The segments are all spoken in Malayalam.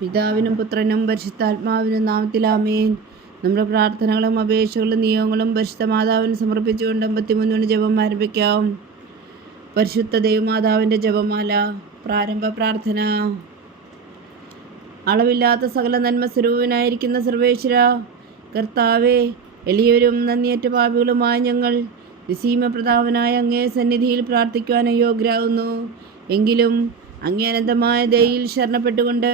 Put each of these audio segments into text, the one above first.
പിതാവിനും പുത്രനും പരിശുദ്ധാത്മാവിനും നാമത്തിൽ ആമേൻ. നമ്മുടെ പ്രാർത്ഥനകളും അപേക്ഷകളും നിയോഗങ്ങളും പരിശുദ്ധ മാതാവിന് സമർപ്പിച്ചുകൊണ്ട് 53 ജപം ആരംഭിക്കാം. പരിശുദ്ധ ദൈവമാതാവിൻ്റെ ജപമാല. പ്രാരംഭ പ്രാർത്ഥന. അളവില്ലാത്ത സകല നന്മ സ്വരൂപനായിരിക്കുന്ന സർവേശ്വര കർത്താവേ, എളിയവരും നന്ദിയേറ്റ പാപികളുമായ ഞങ്ങൾ നിസീമ പ്രതാപനായ അങ്ങേ സന്നിധിയിൽ പ്രാർത്ഥിക്കുവാൻ അയോഗ്യരാകുന്നു. എങ്കിലും അങ്ങേ അനന്തമായ ദയയിൽ ശരണപ്പെട്ടുകൊണ്ട്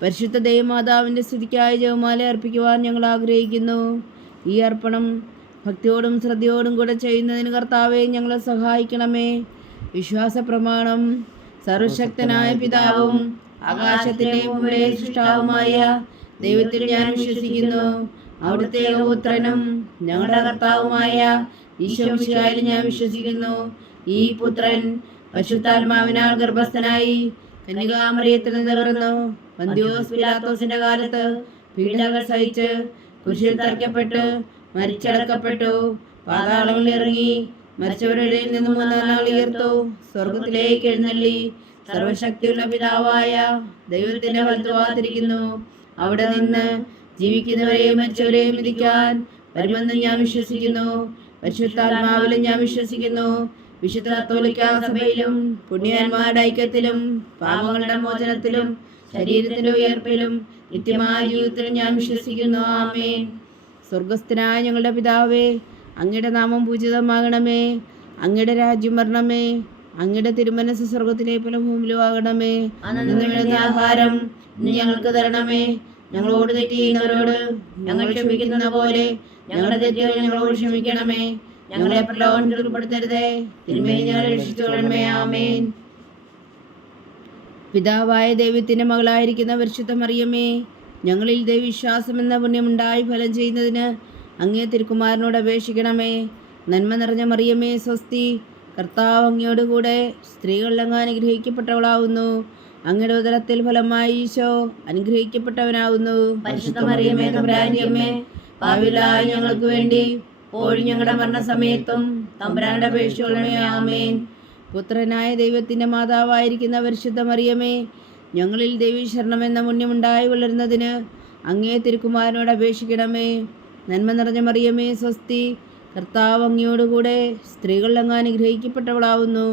പരിശുദ്ധ ദൈവമാതാവിൻ്റെ സ്തുതിക്കായി ജപമാല അർപ്പിക്കുവാൻ ഞങ്ങൾ ആഗ്രഹിക്കുന്നു. ഈ അർപ്പണം ഭക്തിയോടും ശ്രദ്ധയോടും കൂടെ ചെയ്യുന്നതിന് കർത്താവെ ഞങ്ങളെ സഹായിക്കണമേ. വിശ്വാസ പ്രമാണം. സർവശക്തനായ പിതാവും ആകാശത്തിൻ്റെ ഭൂമിയുടെ സൃഷ്ടാവുമായ ദൈവത്തിൽ ഞാൻ വിശ്വസിക്കുന്നു. അവിടുത്തെ ഏകപുത്രനും ഞങ്ങളുടെ കർത്താവുമായ ഈശോ മിശിഹായിൽ ഞാൻ വിശ്വസിക്കുന്നു. ഈ പുത്രൻ പരിശുദ്ധാത്മാവിനാൽ ഗർഭസ്ഥനായി കന്യകാമറിയത്തിൽ നിറന്നു പന്തിയോസ് പിലാത്തോസിന്റെ കാലത്ത് പീഡകൾ സഹിച്ച് കുരിശിൽ തറയ്ക്കപ്പെട്ടു മരിച്ചടക്കപ്പെട്ടു, പാതാളങ്ങളിൽ ഇറങ്ങി മരിച്ചവരുടെ ഇടയിൽ നിന്നും 3-ാം നാൾ ഉയർത്തു, സ്വർഗത്തിലേക്ക് എഴുന്നള്ളി സർവശക്തിയുള്ള പിതാവായ ദൈവത്തിന്റെ വലത്തുഭാഗത്തിരിക്കുന്നു. അവിടെ നിന്ന് ജീവിക്കുന്നവരെയും മരിച്ചവരെയും വിധിക്കാൻ വരുമെന്ന് ഞാൻ വിശ്വസിക്കുന്നു. പരിശുദ്ധാത്മാവിലും ഞാൻ വിശ്വസിക്കുന്നു. വിശുദ്ധ കത്തോലിക്കാ സഭയിലും പുണ്യവാന്മാരുടെ ഐക്യത്തിലും പാപങ്ങളുടെ മോചനത്തിലും ശരീരത്തിന്റെ ഉയർപ്പിലും നിത്യമായ ജീവിതത്തിലും ഞാൻ വിശ്വസിക്കുന്നു. ആമേൻ. സ്വർഗസ്ഥനായ ഞങ്ങളുടെ പിതാവേ, അങ്ങയുടെ നാമം പൂജിതമാകണമേ. അങ്ങയുടെ രാജ്യം വരണമേ. അങ്ങയുടെ തിരുമനസ് സ്വർഗത്തിലെ പോലെ ഭൂമിയിലും ആകണമേ. അന്ന് ആഹാരം ഞങ്ങൾക്ക് തരണമേ. ഞങ്ങളോട് തെറ്റ് ചെയ്യുന്നവരോട് ഞങ്ങൾ ക്ഷമിക്കുന്ന പോലെ ഞങ്ങളുടെ തെറ്റുകൾ ഞങ്ങളോട് ക്ഷമിക്കണമേ. ഞങ്ങളെ പ്രലോഭനത്തിൽ ഉൾപ്പെടുത്തരുതേ, തിന്മയിൽ ഞങ്ങളെ രക്ഷിച്ചുകൊള്ളണമേ. ആമേൻ. പിതാവായ ദൈവത്തിന്റെ മകളായിരിക്കുന്ന പരിശുദ്ധ മറിയമേ, ഞങ്ങളിൽ ദൈവവിശ്വാസം എന്ന പുണ്യമുണ്ടായി ഫലം ചെയ്യുന്നതിന് അങ്ങേ തിരുക്കുമാരനോട് അപേക്ഷിക്കണമേ. നന്മ നിറഞ്ഞ മറിയമേ സ്വസ്തി, കർത്താവ് അങ്ങയോടുകൂടെ സ്ത്രീകൾ അങ്ങ് അനുഗ്രഹിക്കപ്പെട്ടവളാവുന്നു. അങ്ങയുടെ ഉദരത്തിൽ ഫലമായി ഈശോ അനുഗ്രഹിക്കപ്പെട്ടവനാവുന്നു. പരിശുദ്ധ മറിയമേ തമ്പുരാന്റിയമ്മേ, പാപികളായ ഞങ്ങൾക്ക് വേണ്ടി ഇപ്പോഴും ഞങ്ങളുടെ മരണസമയത്തും തമ്പുരാന്റെ അപേക്ഷിച്ചുകൊള്ളണമേ. ആമേൻ. പുത്രനായ ദൈവത്തിന്റെ മാതാവായിരിക്കുന്ന പരിശുദ്ധ മറിയമേ, ഞങ്ങളിൽ ദൈവശരണം എന്ന പുണ്യമുണ്ടായി വളരുന്നതിന് അങ്ങേ തിരുക്കുമാരനോട് അപേക്ഷിക്കണമേ. നന്മ നിറഞ്ഞ മറിയമേ സ്വസ്തി, കർത്താവ് അങ്ങയോടുകൂടെ സ്ത്രീകൾ അങ്ങ് അനുഗ്രഹിക്കപ്പെട്ടവളാവുന്നു.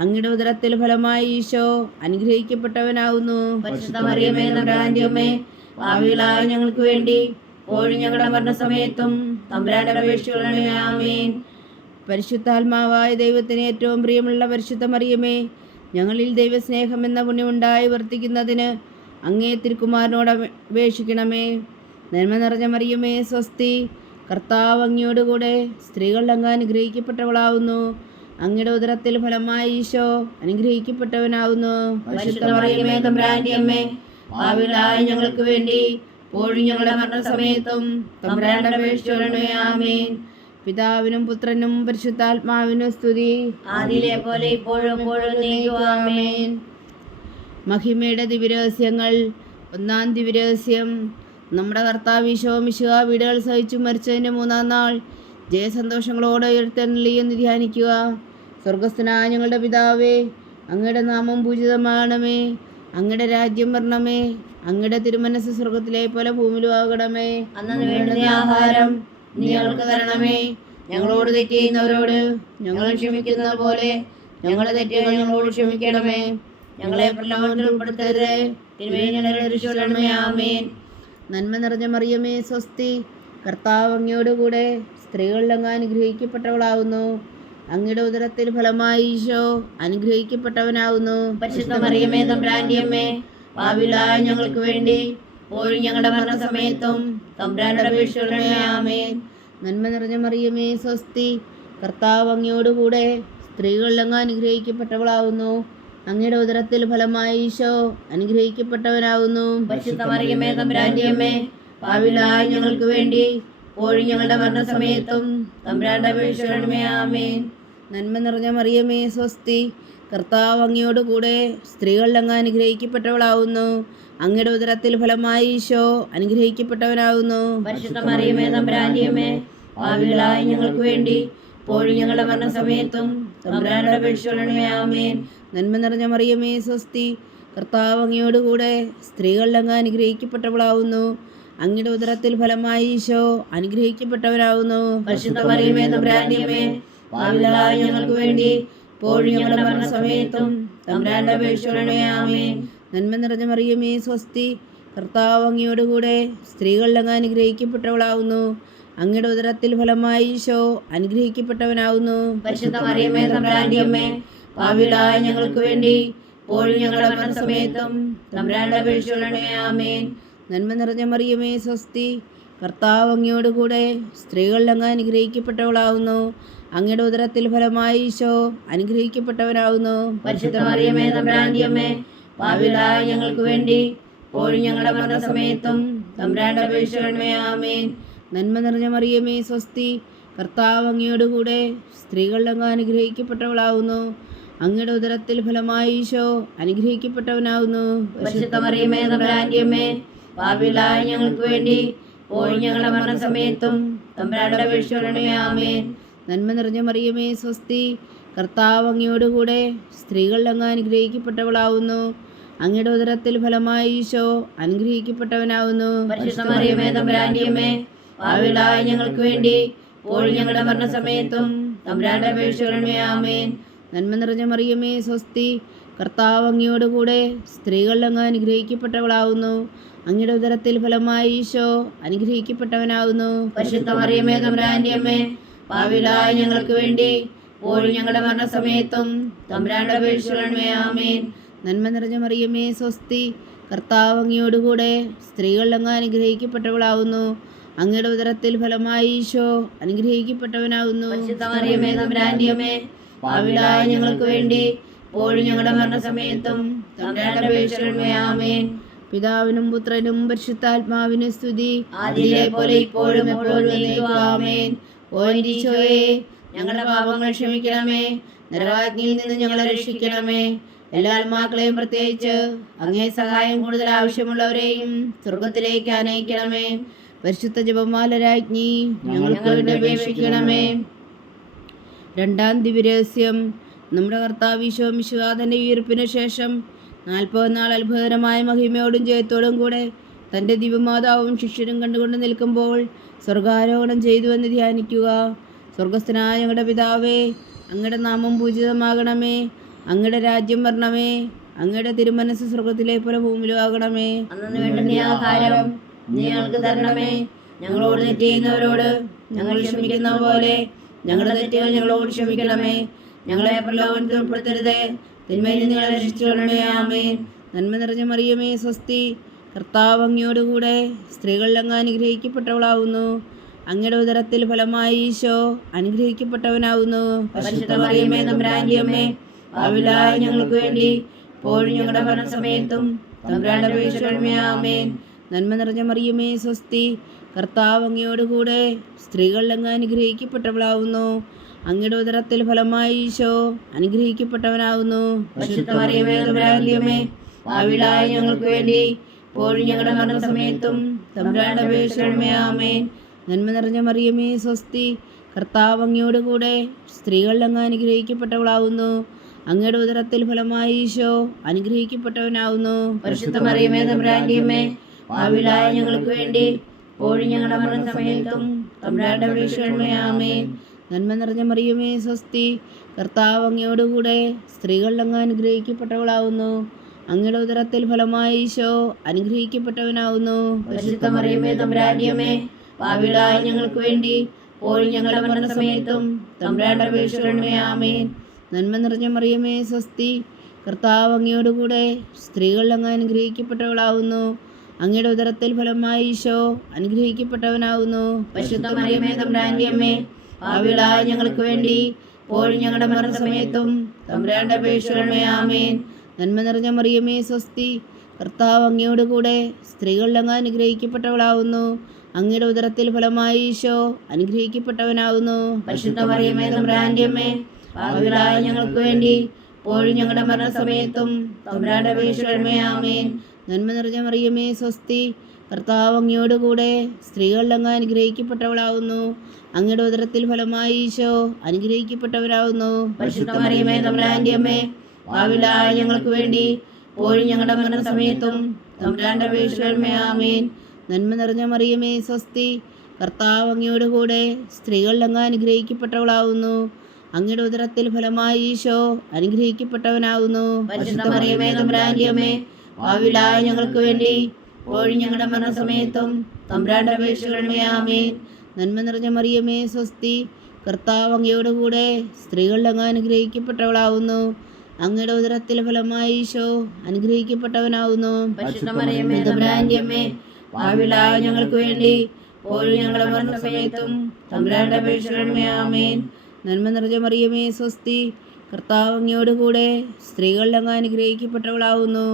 അങ്ങയുടെ ഉദരത്തിൽ ഫലമായി ഈശോ അനുഗ്രഹിക്കപ്പെട്ടവനാവുന്നു. പരിശുദ്ധ മറിയമേ തമ്പുരാന്റിയമ്മേ, പാപികളായ ഞങ്ങൾക്ക് വേണ്ടി ഇപ്പോഴും ഞങ്ങളുടെ മരണസമയത്തും തമ്പുരാന്റെ അപേക്ഷിച്ചുകൊള്ളണമേ. ആമേൻ. പരിശുദ്ധാത്മാവായ ദൈവത്തിന് ഏറ്റവും പ്രിയമുള്ള പരിശുദ്ധ മറിയമേ, ഞങ്ങളിൽ ദൈവസ്നേഹം എന്ന പുണ്യമുണ്ടായി വർത്തിക്കുന്നതിന് അങ്ങേ തിരുക്കുമാരനോട് അപേക്ഷിക്കണമേ. നന്മ നിറഞ്ഞ മറിയമേ സ്വസ്തി, കർത്താവ് അങ്ങയോടുകൂടെ സ്ത്രീകൾ അങ്ങ് അനുഗ്രഹിക്കപ്പെട്ടവളാവുന്നു. അങ്ങയുടെ ഉദരത്തിൽ ഫലമായി ഈശോ അനുഗ്രഹിക്കപ്പെട്ടവനാവുന്നു. പരിശുദ്ധ മറിയമേ തമ്പുരാന്റിയമ്മേ, പാപികളായ ഞങ്ങൾക്ക് വേണ്ടി ഇപ്പോഴും ഞങ്ങളുടെ മരണസമയത്തും തമ്പുരാന്റെ അപേക്ഷിച്ചുകൊള്ളണമേ. ആമേൻ. പിതാവിനും പുത്രനും പരിശുദ്ധാത്മാവിനും സ്തുതി, ആദിയിലെ പോലെ ഇപ്പോഴും എപ്പോഴും. ആമേൻ. മഹിമയുടെ ദിവ്യരഹസ്യങ്ങൾ. 1-ാം ദിവ്യരഹസ്യം. നമ്മുടെ കർത്താവ് ഈശോ മിശിഹാ പീഡകൾ സഹിച്ചു മരിച്ചതിൻ്റെ 3-ാം നാൾ ജയസന്തോഷങ്ങളോടെ ഉയർത്തെഴുന്നള്ളിയെന്ന് ധ്യാനിക്കുക. സ്വർഗസ്ഥനായ ഞങ്ങളുടെ പിതാവേ, അങ്ങയുടെ നാമം പൂജിതമാകണമേ. അങ്ങയുടെ രാജ്യം വരണമേ. അങ്ങയുടെ തിരുമനസ് സ്വർഗത്തിലെ പോലെ ഭൂമിയിലും ആകണമേ. അന്നു വേണ്ടുന്ന ആഹാരം ഞങ്ങൾക്ക് തരണമേ. ഞങ്ങളോട് തെറ്റ് ചെയ്യുന്നവരോട് ഞങ്ങൾ ക്ഷമിക്കുന്ന പോലെ ഞങ്ങളുടെ തെറ്റുകൾ ഞങ്ങളോട് ക്ഷമിക്കണമേ. ഞങ്ങളെ പ്രലോഭനത്തിൽ ഉൾപ്പെടുത്തരുതേ, തിന്മയിൽ ഞങ്ങളെ രക്ഷിച്ചുകൊള്ളണമേ. ആമേൻ. നന്മ നിറഞ്ഞ മറിയമേ സ്വസ്തി, കർത്താവ് അങ്ങയോടുകൂടെ സ്ത്രീകൾ അങ്ങ് അനുഗ്രഹിക്കപ്പെട്ടവളാവുന്നു. അങ്ങയുടെ ഉദരത്തിൽ ഫലമായി ഈശോ അനുഗ്രഹിക്കപ്പെട്ടവനാവുന്നു. പരിശുദ്ധ മറിയമേ തമ്പുരാന്റിയമ്മേ, പാപികളായ ഞങ്ങൾക്ക് വേണ്ടി ഇപ്പോഴും ഞങ്ങളുടെ മരണസമയത്തും തമ്പുരാന്റെ അപേക്ഷിച്ചുകൊള്ളണമേ. ആമേൻ. നന്മ നിറഞ്ഞ മറിയമേ സ്വസ്തി, കർത്താവ് അങ്ങയോടുകൂടെ സ്ത്രീകൾ അങ്ങ് അനുഗ്രഹിക്കപ്പെട്ടവളാവുന്നു. അങ്ങയുടെ ഉദരത്തിൽ ഫലമായി ഈശോ അനുഗ്രഹിക്കപ്പെട്ടവനാവുന്നു. പരിശുദ്ധ മറിയമേ തമ്പുരാന്റിയമ്മേ, പാപികളായ ഞങ്ങൾക്ക് വേണ്ടി ഇപ്പോഴും ഞങ്ങളുടെ മരണസമയത്തും തമ്പുരാന്റെ അപേക്ഷിച്ചുകൊള്ളണമേ. ആമേൻ. നന്മ നിറഞ്ഞ മറിയമേ സ്വസ്തി, കർത്താവ് അങ്ങയോടുകൂടെ സ്ത്രീകൾ അങ്ങ് അനുഗ്രഹിക്കപ്പെട്ടവളാവുന്നു. അങ്ങയുടെ ഉദരത്തിൽ ഫലമായി ഈശോ അനുഗ്രഹിക്കപ്പെട്ടവനാവുന്നു. പരിശുദ്ധ മറിയമേ തമ്പുരാന്റിയമ്മേ, പാപികളായ ഞങ്ങൾക്ക് വേണ്ടി ഇപ്പോഴും ഞങ്ങളുടെ മരണസമയത്തും തമ്പുരാന്റെ അപേക്ഷിച്ചുകൊള്ളണമേ. ആമേൻ. നന്മ നിറഞ്ഞ മറിയമേ സ്വസ്തി, കർത്താവ് അങ്ങയോടുകൂടെ സ്ത്രീകളിൽ അങ്ങ് അനുഗ്രഹിക്കപ്പെട്ടവളാവുന്നു. അങ്ങയുടെ ഉദരത്തിൽ ഫലമായി ഈശോ അനുഗ്രഹിക്കപ്പെട്ടവരാവുന്നു. പരിശുദ്ധ മറിയമേ തമ്പുരാന്റെ അമ്മേ, പാപികളായ ഞങ്ങൾക്ക് വേണ്ടി ഇപ്പോഴും ഞങ്ങളുടെ മരണസമയത്തും തമ്പുരാന്റെ അപേക്ഷിക്കണമേ. ആമേൻ. നന്മ നിറഞ്ഞ മറിയമേ സ്വസ്തി, കർത്താവ് അങ്ങയോടുകൂടെ സ്ത്രീകളിൽ അങ്ങ് അനുഗ്രഹിക്കപ്പെട്ടവളാവുന്നു. അങ്ങയുടെ ഉദരത്തിൽ ഫലമായി ഈശോ അനുഗ്രഹിക്കപ്പെട്ടവനാവുന്നു. പരിശുദ്ധ മറിയമേ തമ്പുരാന്റെ അമ്മേ, പാപികളായ ഞങ്ങൾക്ക് വേണ്ടി ഇപ്പോഴും ഞങ്ങളുടെ മരണസമയത്തും തമ്പുരാന്റെ അപേക്ഷിക്കണമേ. ആമേൻ. നന്മ നിറഞ്ഞ മറിയമേ സ്വസ്തി, കർത്താവ് അങ്ങയോടുകൂടെ സ്ത്രീകളിൽ അങ്ങ് അനുഗ്രഹിക്കപ്പെട്ടവളാവുന്നു. അങ്ങയുടെ ഉദരത്തിൽ ഫലമായി ഈശോ അനുഗ്രഹിക്കപ്പെട്ടവനാവുന്നു. പരിശുദ്ധ മറിയമേ തമ്പുരാന്റെ അമ്മേ, പാപികളായ ഞങ്ങൾക്ക് വേണ്ടി ഇപ്പോഴും ഞങ്ങളുടെ മരണസമയത്തും തമ്പുരാന്റെ അപേക്ഷിക്കണമേ. ആമേൻ. നന്മ നിറഞ്ഞ മറിയമേ സ്വസ്തി, കർത്താവ് അങ്ങയോടുകൂടെ സ്ത്രീകളിൽ അങ്ങ് അനുഗ്രഹിക്കപ്പെട്ടവളാവുന്നു. അങ്ങയുടെ ഉദരത്തിൽ ഫലമായി ഈശോ അനുഗ്രഹിക്കപ്പെട്ടവനാവുന്നു. പരിശുദ്ധ മറിയമേ തമ്പുരാന്റെ അമ്മേ, പാപികളായ ഞങ്ങൾക്ക് വേണ്ടി ഇപ്പോഴും ഞങ്ങളുടെ മരണസമയത്തും തമ്പുരാന്റെ അപേക്ഷിക്കണമേ. ആമേൻ. നന്മ നിറഞ്ഞ മറിയമേ സ്വസ്തി, കർത്താവ് അങ്ങയോടുകൂടെ സ്ത്രീകളിൽ അങ്ങ് അനുഗ്രഹിക്കപ്പെട്ടവളാവുന്നു. അങ്ങയുടെ ഉദരത്തിൽ ഫലമായി ഈശോ അനുഗ്രഹിക്കപ്പെട്ടവനാവുന്നു. പരിശുദ്ധ മറിയമേ തമ്പുരാന്റെ അമ്മേ, പാപികളായ ഞങ്ങൾക്ക് വേണ്ടി ഇപ്പോഴും ഞങ്ങളുടെ മരണസമയത്തും തമ്പുരാന്റെ അപേക്ഷിക്കണമേ. ആമേൻ. നന്മ നിറഞ്ഞ മറിയമേ സ്വസ്തി, കർത്താവ് അങ്ങയോടുകൂടെ സ്ത്രീകളിൽ അങ്ങ് അനുഗ്രഹിക്കപ്പെട്ടവളാവുന്നു. അങ്ങയുടെ ഉദരത്തിൽ ഫലമായി ഈശോ അനുഗ്രഹിക്കപ്പെട്ടവനാവുന്നു. പരിശുദ്ധ മറിയമേ തമ്പുരാന്റെ അമ്മേ, പാപികളായ ഞങ്ങൾക്ക് വേണ്ടി ഇപ്പോഴും ഞങ്ങളുടെ മരണസമയത്തും തമ്പുരാന്റെ അപേക്ഷിക്കണമേ. ആമേൻ. നന്മ നിറഞ്ഞ മറിയമേ സ്വസ്തി, കർത്താവ് അങ്ങയോടുകൂടെ സ്ത്രീകളിൽ അങ്ങ് അനുഗ്രഹിക്കപ്പെട്ടവളാവുന്നു. അങ്ങയുടെ ഉദരത്തിൽ ഫലമായി ഈശോ അനുഗ്രഹിക്കപ്പെട്ടവനാവുന്നു. പരിശുദ്ധ മറിയമേ തമ്പുരാന്റെ അമ്മേ, പാപികളായ ഞങ്ങൾക്ക് വേണ്ടി ഇപ്പോഴും ഞങ്ങളുടെ മരണസമയത്തും തമ്പുരാന്റെ അപേക്ഷിക്കണമേ. ആമേൻ. പിതാവിനും പുത്രനും പരിശുദ്ധാത്മാവിനും സ്തുതി, ആദിയിലെ പോലെ ഇപ്പോഴും എപ്പോഴും എന്നേക്കും. ആമേൻ. ഓ ഈശോയേ, ഞങ്ങളുടെ പാപങ്ങൾ ക്ഷമിക്കണമേ, നരകാഗ്നിയിൽ നിന്ന് ഞങ്ങളെ രക്ഷിക്കണമേ. എല്ലാ ആത്മാക്കളെയും പ്രത്യേകിച്ച് അങ്ങേ സഹായം കൂടുതൽ ആവശ്യമുള്ളവരെയും സ്വർഗത്തിലേക്ക് അനയിക്കണമേ. പരിശുദ്ധ ജപമാല രാജ്ഞി ഞങ്ങൾക്ക് വേണ്ടി അപേക്ഷിക്കണമേ. രണ്ടാം ദിവ്യരഹസ്യം. നമ്മുടെ കർത്താവ് ഈശോ മിശിഹാ തൻ്റെ ഉയിർപ്പിന് ശേഷം 40 നാൾ അത്ഭുതകരമായ മഹിമയോടും ജയത്തോടും കൂടെ തൻ്റെ ദിവ്യമാതാവും ശിഷ്യരും കണ്ടുകൊണ്ട് നിൽക്കുമ്പോൾ സ്വർഗാരോഹണം ചെയ്തുവെന്ന് ധ്യാനിക്കുക. സ്വർഗസ്ഥനായ ഞങ്ങളുടെ പിതാവേ, അങ്ങയുടെ നാമം പൂജിതമാകണമേ. അങ്ങയുടെ രാജ്യം വരണമേ. അങ്ങയുടെ തിരുമനസ് സ്വർഗത്തിലെ പോലെ ഭൂമിയിലും ആകണമേ. അന്നു വേണ്ടുന്ന ആഹാരം നീ ഞങ്ങൾക്ക് തരണമേ. ഞങ്ങളോട് തെറ്റ് ചെയ്യുന്നവരോട് ഞങ്ങൾ ക്ഷമിക്കുന്ന പോലെ ഞങ്ങളുടെ തെറ്റുകൾ ഞങ്ങളോട് ക്ഷമിക്കണമേ. ഞങ്ങളെ പ്രലോഭനത്തിൽ ഉൾപ്പെടുത്തരുതേ, തിന്മയിൽ നിന്ന് ഞങ്ങളെ രക്ഷിച്ചുകൊള്ളണമേ. ആമേൻ. നന്മ നിറഞ്ഞ മറിയമേ സ്വസ്തി, കർത്താവ് അങ്ങയോടുകൂടെ സ്ത്രീകളിൽ അങ്ങ് അനുഗ്രഹിക്കപ്പെട്ടവളാവുന്നു. അങ്ങയുടെ ഉദരത്തിൽ ഫലമായി ഈശോ അനുഗ്രഹിക്കപ്പെട്ടവനാവുന്നു. പരിശുദ്ധ മറിയമേ തമ്പുരാന്റെ അമ്മേ, പാപികളായ ഞങ്ങൾക്ക് വേണ്ടി ഇപ്പോഴും ഞങ്ങളുടെ മരണസമയത്തും തമ്പുരാന്റെ അപേക്ഷിക്കണമേ. ആമേൻ. നന്മ നിറഞ്ഞ മറിയമേ സ്വസ്തി, കർത്താവ് അങ്ങയോടുകൂടെ സ്ത്രീകളിൽ അങ്ങ് അനുഗ്രഹിക്കപ്പെട്ടവളാവുന്നു. അങ്ങയുടെ ഉദരത്തിൽ ഫലമായി ഈശോ അനുഗ്രഹിക്കപ്പെട്ടവനാവുന്നു. പരിശുദ്ധ മറിയമേ തമ്പുരാന്റെ അമ്മേ, പാപികളായ ഞങ്ങൾക്ക് വേണ്ടി ഇപ്പോഴും ഞങ്ങളുടെ മരണസമയത്തും തമ്പുരാന്റെ അപേക്ഷിക്കണമേ. ആമേൻ. നന്മ നിറഞ്ഞ മറിയമേ സ്വസ്തി, കർത്താവ് അങ്ങയോടുകൂടെ സ്ത്രീകളിൽ അങ്ങ് അനുഗ്രഹിക്കപ്പെട്ടവളാവുന്നു. അങ്ങയുടെ ഉദരത്തിൽ ഫലമായി ഈശോ അനുഗ്രഹിക്കപ്പെട്ടവനാവുന്നു. പരിശുദ്ധ മറിയമേ തമ്പുരാന്റെ അമ്മേ, പാപികളായ ഞങ്ങൾക്ക് വേണ്ടി ഇപ്പോഴും ഞങ്ങളുടെ മരണസമയത്തും തമ്പുരാന്റെ അപേക്ഷിക്കണമേ. ആമേൻ. നന്മ നിറഞ്ഞ മറിയമേ സ്വസ്തി, കർത്താവ് അങ്ങയോടുകൂടെ സ്ത്രീകളിൽ അങ്ങ് അനുഗ്രഹിക്കപ്പെട്ടവളാവുന്നു. അങ്ങയുടെ ഉദരത്തിൽ ഫലമായി ഈശോ അനുഗ്രഹിക്കപ്പെട്ടവനാവുന്നു. പരിശുദ്ധ മറിയമേ തമ്പുരാന്റെ അമ്മേ, പാപികളായ ഞങ്ങൾക്ക് വേണ്ടി ഇപ്പോഴും ഞങ്ങളുടെ മരണസമയത്തും തമ്പുരാന്റെ അപേക്ഷിക്കണമേ. ആമേൻ. നന്മ നിറഞ്ഞ മറിയമേ സ്വസ്തി, കർത്താവ് അങ്ങയോടുകൂടെ സ്ത്രീകളിൽ അങ്ങ് അനുഗ്രഹിക്കപ്പെട്ടവളാവുന്നു. അങ്ങയുടെ ഉദരത്തിൽ ഫലമായി ഈശോ അനുഗ്രഹിക്കപ്പെട്ടവനാവുന്നു. പരിശുദ്ധ മറിയമേ തമ്പുരാന്റെ അമ്മേ, പാപികളായ ഞങ്ങൾക്ക് വേണ്ടി ഇപ്പോഴും ഞങ്ങളുടെ മരണസമയത്തും തമ്പുരാന്റെ അപേക്ഷിക്കണമേ. ആമേൻ. നന്മ നിറഞ്ഞ മറിയമേ സ്വസ്തി, കർത്താവ് അങ്ങയോടുകൂടെ സ്ത്രീകളിൽ അങ്ങ് അനുഗ്രഹിക്കപ്പെട്ടവളാവുന്നു. അങ്ങയുടെ ഉദരത്തിൽ ഫലമായി ഈശോ അനുഗ്രഹിക്കപ്പെട്ടവനാവുന്നു. പരിശുദ്ധ മറിയമേ തമ്പുരാന്റെ അമ്മേ, പാപികളായ ഞങ്ങൾക്ക് വേണ്ടി ഇപ്പോഴും ഞങ്ങളുടെ മരണസമയത്തും തമ്പുരാന്റെ അപേക്ഷിക്കണമേ. ആമേൻ. നന്മ നിറഞ്ഞ മറിയമേ സ്വസ്തി, കർത്താവ് അങ്ങയോടുകൂടെ സ്ത്രീകളിൽ അങ്ങ് അനുഗ്രഹിക്കപ്പെട്ടവളാവുന്നു. അങ്ങയുടെ ഉദരത്തിൽ ഫലമായി ഈശോ അനുഗ്രഹിക്കപ്പെട്ടവരാവുന്നു. പരിശുദ്ധ മറിയമേ തമ്പുരാന്റെ അമ്മേ, പാപികളായ ഞങ്ങൾക്ക് വേണ്ടി ഇപ്പോഴും ഞങ്ങളുടെ മരണസമയത്തും തമ്പുരാന്റെ അപേക്ഷിക്കണമേ. ആമേൻ. നന്മ നിറഞ്ഞ മറിയമേ സ്വസ്തി, കർത്താവ് അങ്ങയോട് കൂടെ സ്ത്രീകളിൽ അങ്ങ് അനുഗ്രഹിക്കപ്പെട്ടവളാവുന്നു. അങ്ങയുടെ ഉദരത്തിൽ ഫലമായി ഈശോ അനുഗ്രഹിക്കപ്പെട്ടവനാവുന്നു. പരിശുദ്ധ മറിയമേ തമ്പുരാന്റെ അമ്മേ, പാപികളായ ഞങ്ങൾക്ക് വേണ്ടി ഇപ്പോഴും ഞങ്ങളുടെ മരണസമയത്തും തമ്പുരാന്റെ അപേക്ഷിക്കണമേ. ആമേൻ. നന്മ നിറഞ്ഞ മറിയമേ സ്വസ്തി, കർത്താവ് അങ്ങയോട് കൂടെ സ്ത്രീകളിൽ അങ്ങ് അനുഗ്രഹിക്കപ്പെട്ടവളാവുന്നു. അങ്ങയുടെ ഉദരത്തിൽ ഫലമായി ഈശോ അനുഗ്രഹിക്കപ്പെട്ടവനാവുന്നു. പരിശുദ്ധ മറിയമേ തമ്പുരാന്റെ അമ്മേ, പാപികളായ ഞങ്ങൾക്ക് വേണ്ടി ഇപ്പോഴും ഞങ്ങളുടെ മരണസമയത്തും തമ്പുരാന്റെ അപേക്ഷിക്കണമേ. ആമേൻ. നന്മ നിറഞ്ഞ മറിയമേ സ്വസ്തി, കർത്താവ് അങ്ങയോട് കൂടെ സ്ത്രീകളിൽ അങ്ങ് അനുഗ്രഹിക്കപ്പെട്ടവളാവുന്നു.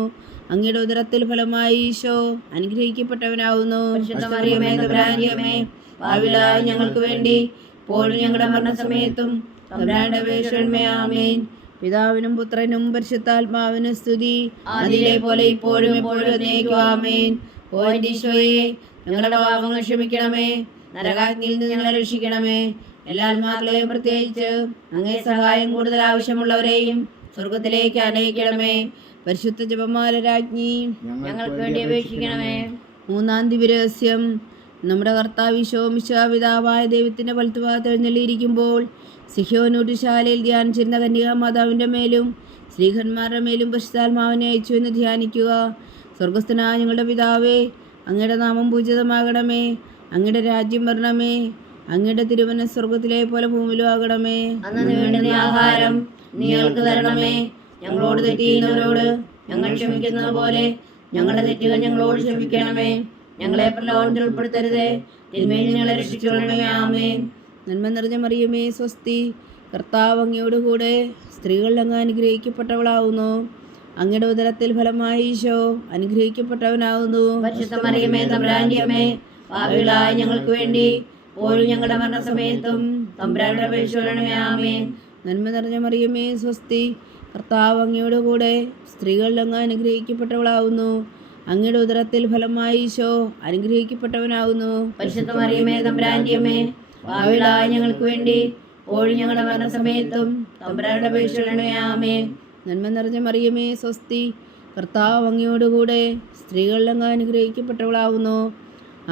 അങ്ങയുടെ ഉദരത്തിൽ ഫലമായി ഈശോ അനുഗ്രഹിക്കപ്പെട്ടവനാവുന്നു. പരിശുദ്ധ മറിയമേ തമ്പുരാന്റെ അമ്മേ, പാപികളായ ഞങ്ങൾക്ക് വേണ്ടി ഇപ്പോഴും ഞങ്ങളുടെ മരണസമയത്തും തമ്പുരാന്റെ അപേക്ഷിക്കണമേ. ആമേൻ. പിതാവിനും പുത്രനും പരിശുദ്ധാത്മാവിനും സ്തുതി, അതിലെ പോലെ ഇപ്പോഴും എപ്പോഴും എന്നേക്കും. ആമേൻ. ഓ എൻ്റെ ഈശോയെ, ഞങ്ങളുടെ പാപങ്ങൾ ക്ഷമിക്കണമേ, നരകാഗ്നിയിൽ നിന്ന് ഞങ്ങളെ രക്ഷിക്കണമേ. എല്ലാ ആത്മാക്കളെയും പ്രത്യേകിച്ച് അങ്ങേ സഹായം കൂടുതൽ ആവശ്യമുള്ളവരെയും സ്വർഗത്തിലേക്ക് അനയിക്കണമേ. പരിശുദ്ധ ജപമാല രാജ്ഞി ഞങ്ങൾക്ക് വേണ്ടി അപേക്ഷിക്കണമേ. മൂന്നാം ദിവ്യരഹസ്യം. നമ്മുടെ കർത്താവ് ഈശോ മിശിഹാ പിതാവായ ദൈവത്തിൻ്റെ വലത്തുഭാഗത്ത് എഴുന്നള്ളിയിരിക്കുമ്പോൾ സിഹ്യോനൂട്ടുശാലയിൽ ധ്യാനിച്ചിരുന്ന കന്യകാമാതാവിൻ്റെ മേലും ശ്രീഹന്മാരുടെ മേലും പരിശുദ്ധാത്മാവിനെ അയച്ചു എന്ന് ധ്യാനിക്കുക. സ്വർഗസ്ഥനായ ഞങ്ങളുടെ പിതാവേ, അങ്ങയുടെ നാമം പൂജിതമാകണമേ. അങ്ങയുടെ രാജ്യം വരണമേ. അങ്ങയുടെ തിരുമനസ്സ് സ്വർഗത്തിലെ പോലെ ഭൂമിയിലും ആകണമേ. അന്നു വേണ്ടുന്ന ആഹാരം നീ ഞങ്ങൾക്ക് തരണമേ. ഞങ്ങളോട് തെറ്റ് ചെയ്യുന്നവരോട് ഞങ്ങൾ ക്ഷമിക്കുന്നത് പോലെ ഞങ്ങളുടെ തെറ്റുകൾ ഞങ്ങളോട് ക്ഷമിക്കണമേ. ഞങ്ങളെ പ്രലോഭനത്തിൽ ഉൾപ്പെടുത്തരുതേ, തിന്മയിൽ ഞങ്ങളെ രക്ഷിച്ചുകൊള്ളണമേ. ആമേൻ. നന്മ നിറഞ്ഞ മറിയമേ സ്വസ്തി, കർത്താവ് അങ്ങയോട് കൂടെ സ്ത്രീകളിൽ അങ്ങ് അനുഗ്രഹിക്കപ്പെട്ടവളാവുന്നു. അങ്ങയുടെ ഉദരത്തിൽ ഫലമായി ഈശോ അനുഗ്രഹിക്കപ്പെട്ടവനാവുന്നു. പരിശുദ്ധ മറിയമേ തമ്പുരാന്റെ അമ്മേ, പാപികളായ ഞങ്ങൾക്ക് വേണ്ടി ഇപ്പോഴും ഞങ്ങളുടെ മരണസമയത്തും തമ്പുരാന്റെ അപേക്ഷിക്കണമേ. ആമേൻ. നന്മ നിറഞ്ഞ മറിയമേ സ്വസ്തി, കർത്താവ് അങ്ങയോട് കൂടെ സ്ത്രീകളിൽ അങ്ങ് അനുഗ്രഹിക്കപ്പെട്ടവളാവുന്നു. അങ്ങയുടെ ഉദരത്തിൽ ഫലമായി ഈശോ അനുഗ്രഹിക്കപ്പെട്ടവനാവുന്നു. പരിശുദ്ധ മറിയമേ തമ്പുരാന്റെ അമ്മേ, പാപികളായ ഞങ്ങൾക്ക് വേണ്ടി ഇപ്പോഴും ഞങ്ങളുടെ മരണസമയത്തും തമ്പുരാന്റെ അപേക്ഷിക്കണമേ. ആമേൻ. നന്മ നിറഞ്ഞ മറിയമേ സ്വസ്തി, കർത്താവ് അങ്ങയോട് കൂടെ സ്ത്രീകളിൽ അങ്ങ് അനുഗ്രഹിക്കപ്പെട്ടവളാവുന്നു.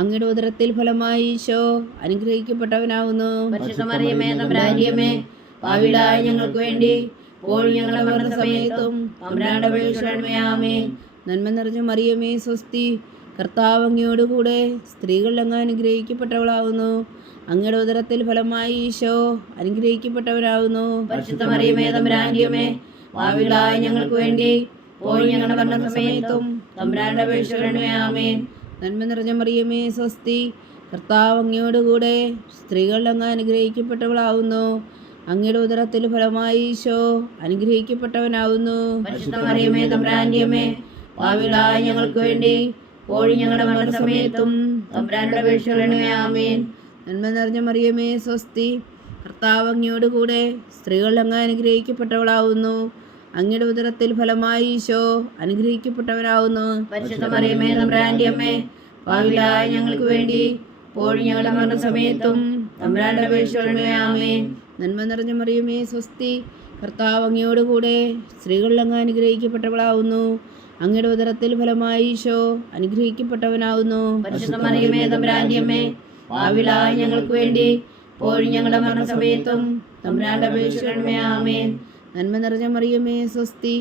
അങ്ങയുടെ ഉദരത്തിൽ ഫലമായി ഈശോ അനുഗ്രഹിക്കപ്പെട്ടവനാവുന്നു. പരിശുദ്ധ മറിയമേ തമ്പുരാന്റെ അമ്മേ, പാപികളായ ഞങ്ങൾക്ക് വേണ്ടി ഇപ്പോഴും ഞങ്ങളുടെ മരണസമയത്തും തമ്പുരാന്റെ അപേക്ഷിക്കണമേ. ആമേൻ. നന്മ നിറഞ്ഞ മറിയമേ സ്വസ്തി, കർത്താവ് അങ്ങയോട് കൂടെ സ്ത്രീകളിൽ അങ്ങ് അനുഗ്രഹിക്കപ്പെട്ടവളാവുന്നു. അങ്ങയുടെ ഉദരത്തിൽ ഫലമായി ഈശോ അനുഗ്രഹിക്കപ്പെട്ടവനാവുന്നു. പരിശുദ്ധ മറിയമേ തമ്പുരാന്റെ അമ്മേ, പാപികളായ ഞങ്ങൾക്ക് വേണ്ടി ഇപ്പോഴും ഞങ്ങളുടെ മരണസമയത്തും തമ്പുരാന്റെ അപേക്ഷിക്കണമേ. ആമേൻ. നന്മ നിറഞ്ഞ മറിയമേ സ്വസ്തി, കർത്താവ് അങ്ങയോട് കൂടെ സ്ത്രീകളിൽ അങ്ങ് അനുഗ്രഹിക്കപ്പെട്ടവളാവുന്നു. അങ്ങയുടെ ഉദരത്തിൽ ഫലമായി ഈശോ അനുഗ്രഹിക്കപ്പെട്ടവനാവുന്നു. പരിശുദ്ധ മറിയമേ തമ്പുരാന്റെ അമ്മേ, പാപികളായ ഞങ്ങൾക്ക് വേണ്ടി ഇപ്പോഴും ഞങ്ങളുടെ മരണസമയത്തും തമ്പുരാന്റെ അപേക്ഷിക്കണമേ. ആമേൻ. നന്മ നിറഞ്ഞ മറിയമേ സ്വസ്തി, കർത്താവ് അങ്ങയോട് കൂടെ സ്ത്രീകളിൽ അങ്ങ് അനുഗ്രഹിക്കപ്പെട്ടവളാവുന്നു. അങ്ങയുടെ ഉദരത്തിൽ ഫലമായി ഈശോ അനുഗ്രഹിക്കപ്പെട്ടവനാവുന്നു. പരിശുദ്ധ മറിയമേ തമ്പുരാന്റെ അമ്മേ, പാപികളായ ഞങ്ങൾക്ക് വേണ്ടി ഇപ്പോഴും ഞങ്ങളുടെ മരണസമയത്തും തമ്പുരാന്റെ അപേക്ഷിക്കണമേ. ആമേൻ. നന്മ നിറഞ്ഞ മറിയമേ സ്വസ്തി, കർത്താവ് അങ്ങയോട് കൂടെ സ്ത്രീകളിൽ അങ്ങ് അനുഗ്രഹിക്കപ്പെട്ടവളാവുന്നു. അങ്ങയുടെ ഉദരത്തിൽ ഫലമായി ഈശോ അനുഗ്രഹിക്കപ്പെട്ടവനാവുന്നു. പരിശുദ്ധ മറിയമേ തമ്പുരാന്റെ അമ്മേ, പാപികളായ ഞങ്ങൾക്ക് വേണ്ടി ഇപ്പോഴും ഞങ്ങളുടെ മരണസമയത്തും തമ്പുരാന്റെ അപേക്ഷിക്കണമേ. ആമേൻ. നന്മ നിറഞ്ഞ മറിയമേ സ്വസ്തി,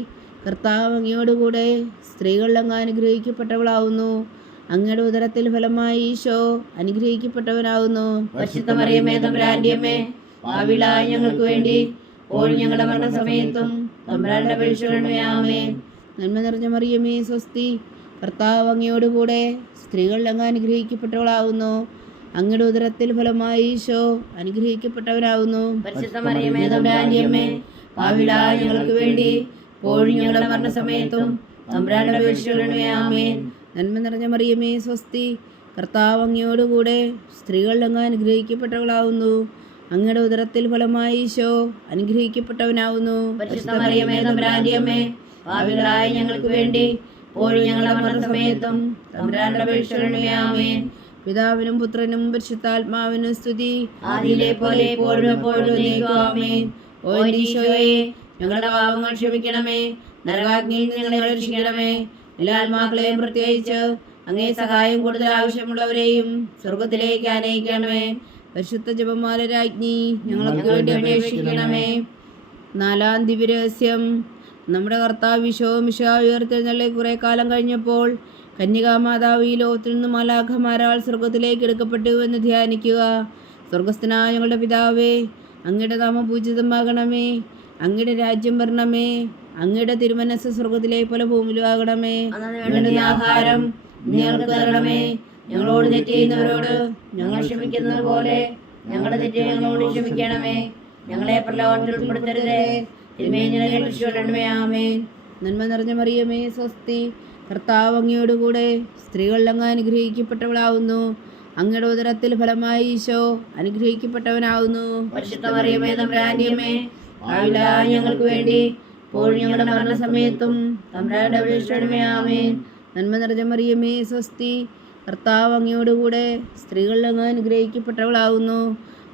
കർത്താവ് അങ്ങയോട് കൂടെ സ്ത്രീകളിൽ അങ്ങ് അനുഗ്രഹിക്കപ്പെട്ടവളാവുന്നു. അങ്ങയുടെ ഉദരത്തിൽ ഫലമായി ഈശോ അനുഗ്രഹിക്കപ്പെട്ടവനാവുന്നു. പരിശുദ്ധ മറിയമേ തമ്പുരാന്റെ അമ്മേ, പാപികളായ ഞങ്ങൾക്ക് വേണ്ടി ഇപ്പോഴും ഞങ്ങളുടെ മരണസമയത്തും തമ്പുരാന്റെ അപേക്ഷിക്കണമേ. ആമേൻ. നന്മ നിറഞ്ഞ മറിയമേ സ്വസ്തി, കർത്താവ് അങ്ങയോട് കൂടെ സ്ത്രീകളിൽ അങ്ങ് അനുഗ്രഹിക്കപ്പെട്ടവളാവുന്നു. അങ്ങയുടെ ഉദരത്തിൽ ഫലമായി ഈശോ അനുഗ്രഹിക്കപ്പെട്ടവനാവുന്നു. പരിശുദ്ധ മറിയമേ തമ്പുരാന്റെ അമ്മേ, പാപികളായ ഞങ്ങൾക്ക് വേണ്ടി ഇപ്പോഴും ഞങ്ങളുടെ മരണസമയത്തും തമ്പുരാന്റെ അപേക്ഷിക്കണമേ. ആമേൻ. നന്മ നിറഞ്ഞ മറിയമേ സ്വസ്തി, കർത്താവ് അങ്ങയോട് കൂടെ സ്ത്രീകളിൽ അങ്ങ് അനുഗ്രഹിക്കപ്പെട്ടവളാവുന്നു. അങ്ങയുടെ ഉദരത്തിൽ ഫലമായി ഈശോ അനുഗ്രഹിക്കപ്പെട്ടവനാവുന്നു. പരിശുദ്ധ മറിയമേ തമ്പുരാന്റെ അമ്മേ, പാപികളായ ഞങ്ങൾക്ക് വേണ്ടി ഇപ്പോഴും ഞങ്ങളുടെ മരണസമയത്തും തമ്പുരാന്റെ അപേക്ഷിക്കണമേ. ആമേൻ. പിതാവിനും പുത്രനും പരിശുദ്ധാത്മാവിനും സ്തുതി, ആദിയിലെ പോലെ ഇപ്പോഴും എപ്പോഴും എന്നേക്കും. ആമേൻ. ഓ എൻ്റെ ഈശോയെ, ഞങ്ങളുടെ പാപങ്ങൾ ക്ഷമിക്കണമേ, നരകാഗ്നിയിൽ നിന്ന് ഞങ്ങളെ രക്ഷിക്കണമേ. എല്ലാ ആത്മാക്കളെയും പ്രത്യേകിച്ച് അങ്ങേ സഹായം കൂടുതൽ ആവശ്യമുള്ളവരെയും സ്വർഗത്തിലേക്ക് ആനയിക്കണമേ. പരിശുദ്ധ ജപമാല രാജ്ഞി ഞങ്ങൾക്ക് വേണ്ടി അപേക്ഷിക്കണമേ. 4-ാം ദിവ്യരഹസ്യം. നമ്മുടെ കർത്താവ് മിശിഹാ ഉയർത്തെഴുന്നള്ളി കുറെ കാലം കഴിഞ്ഞപ്പോൾ കന്യകാമാതാവ് ഈ ലോകത്തിൽ നിന്ന് മാലാഖമാരാൽ സ്വർഗത്തിലേക്ക് എടുക്കപ്പെട്ടു എന്ന് ധ്യാനിക്കുക. സ്വർഗസ്ഥനായ ഞങ്ങളുടെ പിതാവേ, അങ്ങയുടെ നാമം പൂജിതമാകണമേ. അങ്ങയുടെ രാജ്യം വരണമേ. അങ്ങയുടെ തിരുമനസ്സ് സ്വർഗത്തിലെ പോലെ ഭൂമിയിലും ആകണമേ. വേണ്ടുന്ന ആഹാരം ഞങ്ങൾക്ക് തരണമേ. ഞങ്ങളോട് തെറ്റ് ചെയ്യുന്നവരോട് ഞങ്ങൾ ക്ഷമിക്കുന്നത് പോലെ ഞങ്ങളുടെ തെറ്റ് ഞങ്ങളോട് ക്ഷമിക്കണമേ. ഞങ്ങളെ പ്രലോഭനത്തിൽ ഉൾപ്പെടുത്തരുതേ, തിന്മയെ രക്ഷിക്കണമേ. ആമേൻ. നന്മ നിറഞ്ഞ മറിയമേ, സ്വസ്തി. കർത്താവ് അങ്ങയോടുകൂടെ സ്ത്രീകളിൽ അങ്ങ് അനുഗ്രഹിക്കപ്പെട്ടവളാവുന്നു. അങ്ങയുടെ ഉദരത്തിൽ ഫലമായി ഈശോ അനുഗ്രഹിക്കപ്പെട്ടവനാവുന്നു. പരിശുദ്ധ മറിയമേ, തമ്പുരാന്റെ അമ്മേ, പാപികളായ ഞങ്ങൾക്ക് വേണ്ടി ഇപ്പോഴും ഞങ്ങളുടെ മരണസമയത്തും തമ്പുരാനോട് അപേക്ഷിക്കണമേ. ആമേൻ. നന്മ നിറഞ്ഞ മറിയമേ, സ്വസ്തി. കർത്താവ് അങ്ങയോടുകൂടെ സ്ത്രീകളിൽ അങ്ങ് അനുഗ്രഹിക്കപ്പെട്ടവളാവുന്നു.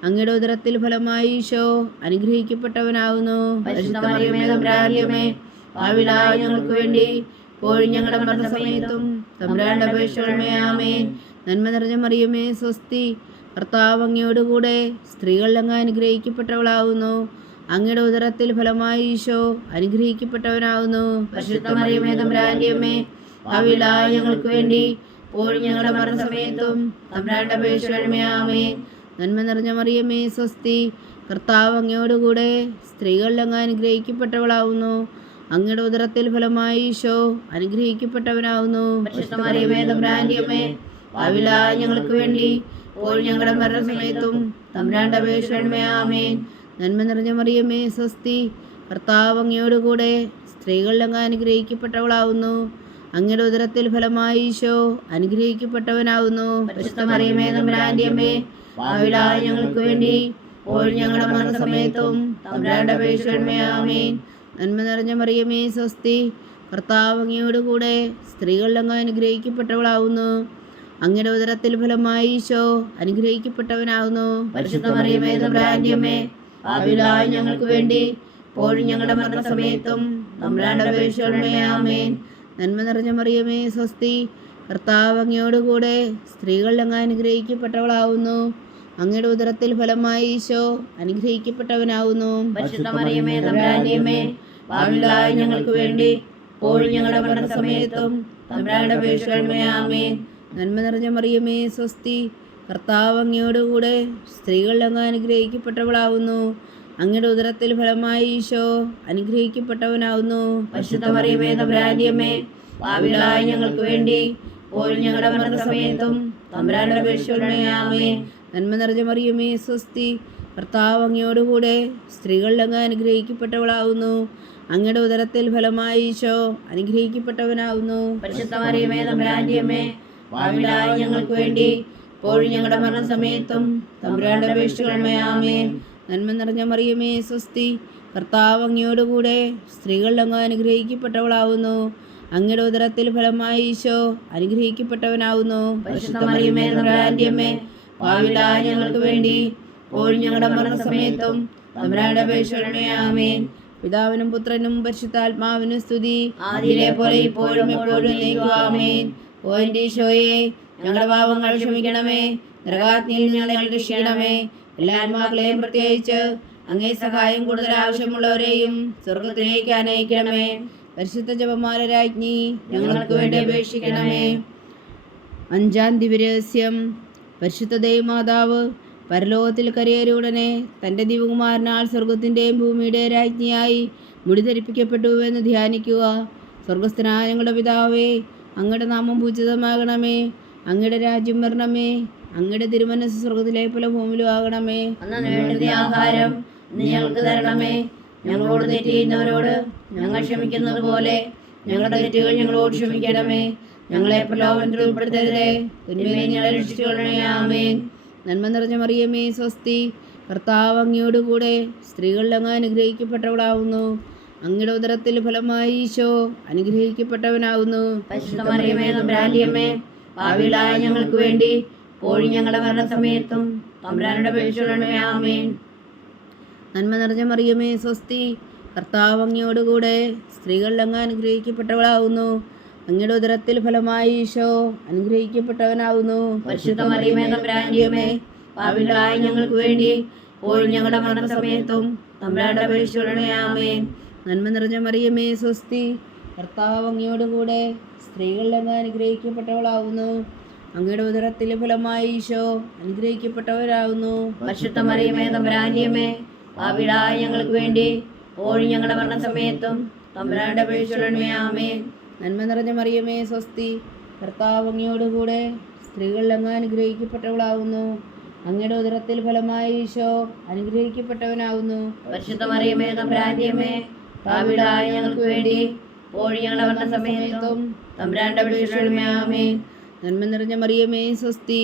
അങ്ങയുടെ ഉദരത്തിൽ ഫലമായി ഈശോ അനുഗ്രഹിക്കപ്പെട്ടവനാവുന്നു. പരിശുദ്ധ മറിയമേ, തമ്പുരാന്റെ അമ്മേ, പാപികളായ ഞങ്ങൾക്ക് വേണ്ടി ഇപ്പോഴും ഞങ്ങളുടെ മരണസമയത്തും തമ്പുരാനോട് അപേക്ഷിക്കണമേ. ആമേൻ. നന്മ നിറഞ്ഞ മറിയമേ, സ്വസ്തി. കർത്താവ് അങ്ങയോടുകൂടെ സ്ത്രീകളിൽ അങ്ങ് അനുഗ്രഹിക്കപ്പെട്ടവളാവുന്നു. അങ്ങയുടെ ഉദരത്തിൽ ഫലമായി ഈശോ അനുഗ്രഹിക്കപ്പെട്ടവനാവുന്നു. പരിശുദ്ധ മറിയമേ, തമ്പുരാന്റെ അമ്മേ, പാപികളായ ഞങ്ങൾക്ക് വേണ്ടി ഇപ്പോഴും ഞങ്ങളുടെ മരണസമയത്തും തമ്പുരാനോട് അപേക്ഷിക്കണമേ. ആമേൻ. നന്മ നിറഞ്ഞ മറിയമേ, സ്വസ്തി. കർത്താവ് അങ്ങയോടുകൂടെ സ്ത്രീകളിൽ അങ്ങ് അനുഗ്രഹിക്കപ്പെട്ടവളാവുന്നു. അങ്ങയുടെ ഉദരത്തിൽ ഫലമായി ഈശോ അനുഗ്രഹിക്കപ്പെട്ടവനാവുന്നു. പരിശുദ്ധ മറിയമേ, തമ്പുരാന്റെ അമ്മേ, പാപികളായ ഞങ്ങൾക്ക് വേണ്ടി ഇപ്പോഴും ഞങ്ങളുടെ മരണസമയത്തും തമ്പുരാനോട് അപേക്ഷിക്കണമേ. ആമേൻ. നന്മ നിറഞ്ഞ മറിയമേ, സ്വസ്തി. കർത്താവ് അങ്ങയോടുകൂടെ സ്ത്രീകളിൽ അങ്ങ് അനുഗ്രഹിക്കപ്പെട്ടവളാവുന്നു. അങ്ങയുടെ ഉദരത്തിൽ ഫലമായി ഈശോ അനുഗ്രഹിക്കപ്പെട്ടവനാവുന്നു. പരിശുദ്ധ മറിയമേ, തമ്പുരാന്റെ അമ്മേ, പാപികളായ ഞങ്ങൾക്ക് വേണ്ടി ഇപ്പോഴും ഞങ്ങളുടെ മരണസമയത്തും തമ്പുരാനോട് അപേക്ഷിക്കണമേ. ആമേൻ. നന്മ നിറഞ്ഞ മറിയമേ, സ്വസ്തി. കർത്താവ് അങ്ങയോടുകൂടെ സ്ത്രീകളിൽ അങ്ങ് അനുഗ്രഹിക്കപ്പെട്ടവളാവുന്നു. അങ്ങയുടെ ഉദരത്തിൽ ഫലമായി ഈശോ അനുഗ്രഹിക്കപ്പെട്ടവനാവുന്നു. പരിശുദ്ധ മറിയമേ, തമ്പുരാന്റെ അമ്മേ, പാപികളായ ഞങ്ങൾക്ക് വേണ്ടി ഇപ്പോഴും ഞങ്ങളുടെ മരണസമയത്തും തമ്പുരാനോട് അപേക്ഷിക്കണമേ. ആമേൻ. നന്മ നിറഞ്ഞ മറിയമേ, സ്വസ്തി. കർത്താവ് അങ്ങയോടുകൂടെ സ്ത്രീകളിൽ അങ്ങ് അനുഗ്രഹിക്കപ്പെട്ടവളാവുന്നു. അങ്ങയുടെ ഉദരത്തിൽ ഫലമായി ഈശോ അനുഗ്രഹിക്കപ്പെട്ടവനാവുന്നു. പരിശുദ്ധ മറിയമേ, തമ്പുരാന്റെ അമ്മേ, പാപികളായ ഞങ്ങൾക്ക് വേണ്ടി ഇപ്പോഴും ഞങ്ങളുടെ മരണസമയത്തും തമ്പുരാനോട് അപേക്ഷിക്കണമേ. ആമേൻ. നന്മ നിറഞ്ഞ മറിയമേ, സ്വസ്തി. കർത്താവ് അങ്ങയോടുകൂടെ സ്ത്രീകളിൽ അങ്ങ് അനുഗ്രഹിക്കപ്പെട്ടവളാവുന്നു. അങ്ങയുടെ ഉദരത്തിൽ ഫലമായി ഈശോ അനുഗ്രഹിക്കപ്പെട്ടവനാവുന്നു. പരിശുദ്ധ മറിയമേ, തമ്പുരാന്റെ അമ്മേ, പാപികളായ ഞങ്ങൾക്ക് വേണ്ടി ഇപ്പോഴും ഞങ്ങളുടെ മരണസമയത്തും തമ്പുരാനോട് അപേക്ഷിക്കണമേ. ആമേൻ. നന്മ നിറഞ്ഞ മറിയമേ, സ്വസ്തി. കർത്താവ് അങ്ങയോടുകൂടെ സ്ത്രീകളിൽ അങ്ങ് അനുഗ്രഹിക്കപ്പെട്ടവളാവുന്നു. അങ്ങയുടെ ഉദരത്തിൽ ഫലമായി ഈശോ അനുഗ്രഹിക്കപ്പെട്ടവനാവുന്നു. പരിശുദ്ധ മറിയമേ, തമ്പുരാന്റെ അമ്മേ, പാപികളായ ഞങ്ങൾക്ക് വേണ്ടി ഇപ്പോഴും ഞങ്ങളുടെ മരണസമയത്തും തമ്പുരാനോട് അപേക്ഷിക്കണമേ. ആമേൻ. നന്മ നിറഞ്ഞ മറിയമേ, സ്വസ്തി. കർത്താവ് അങ്ങയോടുകൂടെ സ്ത്രീകളിൽ അങ്ങ് അനുഗ്രഹിക്കപ്പെട്ടവളാവുന്നു. അങ്ങയുടെ ഉദരത്തിൽ ഫലമായി ഈശോ അനുഗ്രഹിക്കപ്പെട്ടവനാവുന്നു. പരിശുദ്ധ മറിയമേ, തമ്പുരാന്റെ അമ്മേ, പാപികളായ ഞങ്ങൾക്ക് വേണ്ടി ഇപ്പോഴും ഞങ്ങളുടെ മരണസമയത്തും തമ്പുരാനോട് അപേക്ഷിക്കണമേ. ആമേൻ. പിതാവിനും പുത്രനും പരിശുദ്ധാത്മാവിനും സ്തുതി. ആദിയിലെ പോലെ ഇപ്പോഴും എപ്പോഴും എന്നേക്കും. ആമേൻ. ഓ എൻ്റെ ഈശോയെ, ഞങ്ങളുടെ പാപങ്ങൾ ക്ഷമിക്കണമേ. നരകാഗ്നിയിൽ ഞങ്ങളെ രക്ഷിക്കണമേ. എല്ലാ ആത്മാക്കളെയും പ്രത്യേകിച്ച് അങ്ങേ സഹായം കൂടുതൽ ആവശ്യമുള്ളവരെയും സ്വർഗത്തിലേക്ക് ആനയിക്കണമേ. പരിശുദ്ധ ജപമാല രാജ്ഞി ഞങ്ങൾക്ക് വേണ്ടി അപേക്ഷിക്കണമേ. 5-ാം ദിവ്യരഹസ്യം. പരിശുദ്ധ ദൈവമാതാവ് പരലോകത്തിൽ കരയേറിയ ഉടനെ തൻ്റെ ദിവകുമാരനാൽ സ്വർഗത്തിൻ്റെയും ഭൂമിയുടെയും രാജ്ഞിയായി മുടി ധരിപ്പിക്കപ്പെട്ടുവെന്ന് ധ്യാനിക്കുക. സ്വർഗസ്ഥനായ ഞങ്ങളുടെ പിതാവേ, അങ്ങയുടെ നാമം പൂജിതമാകണമേ. അങ്ങയുടെ രാജ്യം വരണമേ. അങ്ങയുടെ തിരുമനസ്സ് സ്വർഗത്തിലെ പോലെ ഭൂമിയിലും ആകണമേ. അന്ന് വേണ്ടുന്ന ആഹാരം ഇന്ന് ഞങ്ങൾക്ക് തരണമേ. ഞങ്ങളോട് തെറ്റ് ചെയ്യുന്നവരോട് ഞങ്ങൾ ക്ഷമിക്കുന്നത് പോലെ ഞങ്ങളുടെ തെറ്റുകൾ ഞങ്ങളോട് ക്ഷമിക്കണമേ. ഞങ്ങളെ പ്രലോഭനത്തിൽ ഉൾപ്പെടുത്തരുതേ, തിന്മയെ ഞങ്ങളെ രക്ഷിച്ചുകൊള്ളണമേ. ആമേൻ. നന്മ നിറഞ്ഞ മറിയമേ, സ്വസ്തി. കർത്താവ് അങ്ങയോടുകൂടെ സ്ത്രീകളിൽ അങ്ങ് അനുഗ്രഹിക്കപ്പെട്ടവളാവുന്നു. അങ്ങയുടെ ഉദരത്തിൽ ഫലമായി ഈശോ അനുഗ്രഹിക്കപ്പെട്ടവനാവുന്നു. പരിശുദ്ധ മറിയമേ, തമ്പുരാന്റെ അമ്മേ, പാപികളായ ഞങ്ങൾക്ക് വേണ്ടി ഇപ്പോഴും ഞങ്ങളുടെ മരണസമയത്തും തമ്പുരാനോട് അപേക്ഷിച്ചുകൊള്ളണമേ. ആമേൻ. നന്മ നിറഞ്ഞ മറിയമേ, സ്വസ്തി. കർത്താവ് അങ്ങയോടുകൂടെ സ്ത്രീകളിൽ അങ്ങ് അനുഗ്രഹിക്കപ്പെട്ടവളാവുന്നു. അങ്ങയുടെ ഉദരത്തിൽ ഫലമായി ഈശോ അനുഗ്രഹിക്കപ്പെട്ടവനാവുന്നു. പരിശുദ്ധ മറിയമേ തമ്പുരാന്റെ അമ്മേ, പാപികളായ ഞങ്ങൾക്ക് വേണ്ടി ഇപ്പോഴും ഞങ്ങളുടെ മരണസമയത്തും തമ്പുരാന്റെ അപേക്ഷിച്ചുകൊള്ളണമേ. ആമേൻ. നന്മ നിറഞ്ഞ മറിയമേ സ്വസ്തി, കർത്താവ് അങ്ങയോടുകൂടെ സ്ത്രീകളിൽ അങ്ങ് അനുഗ്രഹിക്കപ്പെട്ടവളാവുന്നു. അങ്ങയുടെ ഉദരത്തിൽ ഫലമായി ഈശോ അനുഗ്രഹിക്കപ്പെട്ടവരാവുന്നു. പരിശുദ്ധ മറിയമേ തമ്പുരാന്റെ അമ്മേ, പാപികളായ ഞങ്ങൾക്ക് വേണ്ടി ഇപ്പോഴും ഞങ്ങളുടെ മരണസമയത്തും തമ്പുരാന്റെ അപേക്ഷിച്ചുകൊള്ളണമേ. ആമേൻ. നന്മ നിറഞ്ഞ മറിയമേ സ്വസ്തി, കർത്താവ് അങ്ങയോടുകൂടെ സ്ത്രീകളിൽ അങ്ങ് അനുഗ്രഹിക്കപ്പെട്ടവളാവുന്നു. അങ്ങയുടെ ഉദരത്തിൽ ഫലമായി ഈശോ അനുഗ്രഹിക്കപ്പെട്ടവനാവുന്നു. പരിശുദ്ധ മറിയമേ തമ്പുരാന്റെ അമ്മേ, പാപികളായ ഞങ്ങൾക്ക് വേണ്ടി ഇപ്പോഴും ഞങ്ങളുടെ മരണസമയത്തും തമ്പുരാന്റെ അപേക്ഷിച്ചുകൊള്ളണമേ. ആമേൻ. നന്മ നിറഞ്ഞ മറിയമേ സ്വസ്തി,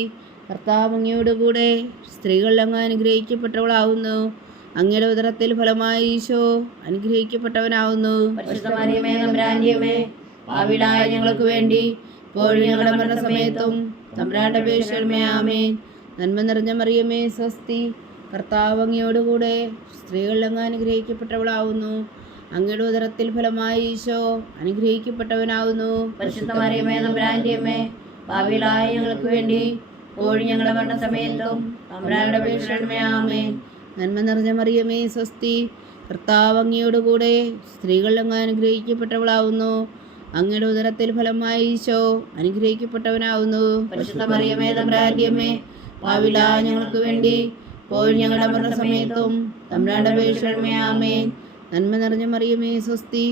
കർത്താവ് അങ്ങയോടുകൂടെ സ്ത്രീകളിൽ അങ്ങ് അനുഗ്രഹിക്കപ്പെട്ടവളാവുന്നു. അങ്ങയുടെ ഉദരത്തിൽ ഫലമായി ഈശോ അനുഗ്രഹിക്കപ്പെട്ടവനാവുന്നു. പരിശുദ്ധ മറിയമേ തമ്പുരാന്റെ അമ്മേ, പാപികളായ ഞങ്ങൾക്ക് വേണ്ടി ഇപ്പോഴും ഞങ്ങളുടെ മരണസമയത്തും തമ്പുരാന്റെ അപേക്ഷിച്ചുകൊള്ളണമേ. ആമേൻ. നന്മ നിറഞ്ഞ മറിയമേ സ്വസ്തി, കർത്താവ് അങ്ങയോടുകൂടെ സ്ത്രീകളിൽ അങ്ങ് അനുഗ്രഹിക്കപ്പെട്ടവളാവുന്നു. അങ്ങയുടെ ഉദരത്തിൽ ഫലമായി ഈശോ അനുഗ്രഹിക്കപ്പെട്ടവനാവുന്നു. പരിശുദ്ധ മറിയമേ തമ്പുരാന്റെ അമ്മേ, പാപികളായ ഞങ്ങൾക്ക് വേണ്ടി ഇപ്പോഴും ഞങ്ങളുടെ മരണസമയത്തും തമ്പുരാന്റെ അപേക്ഷിച്ചുകൊള്ളണമേ. ആമേൻ. നന്മ നിറഞ്ഞ മറിയമേ സ്വസ്തി, കർത്താവ് അങ്ങയോടുകൂടെ സ്ത്രീകളിൽ അങ്ങ് അനുഗ്രഹിക്കപ്പെട്ടവളാവുന്നു. അങ്ങയുടെ ഉദരത്തിൽ ഫലമായി ഈശോ അനുഗ്രഹിക്കപ്പെട്ടവനാവുന്നു. പരിശുദ്ധ മറിയമേ തമ്പുരാന്റെ അമ്മേ, പാപികളായ ഞങ്ങൾക്ക് വേണ്ടി ഇപ്പോഴും ഞങ്ങളുടെ മരണസമയത്തും തമ്പുരാന്റെ അപേക്ഷിച്ചുകൊള്ളണമേ. ആമേൻ. നന്മ നിറഞ്ഞ മറിയമേ സ്വസ്തി,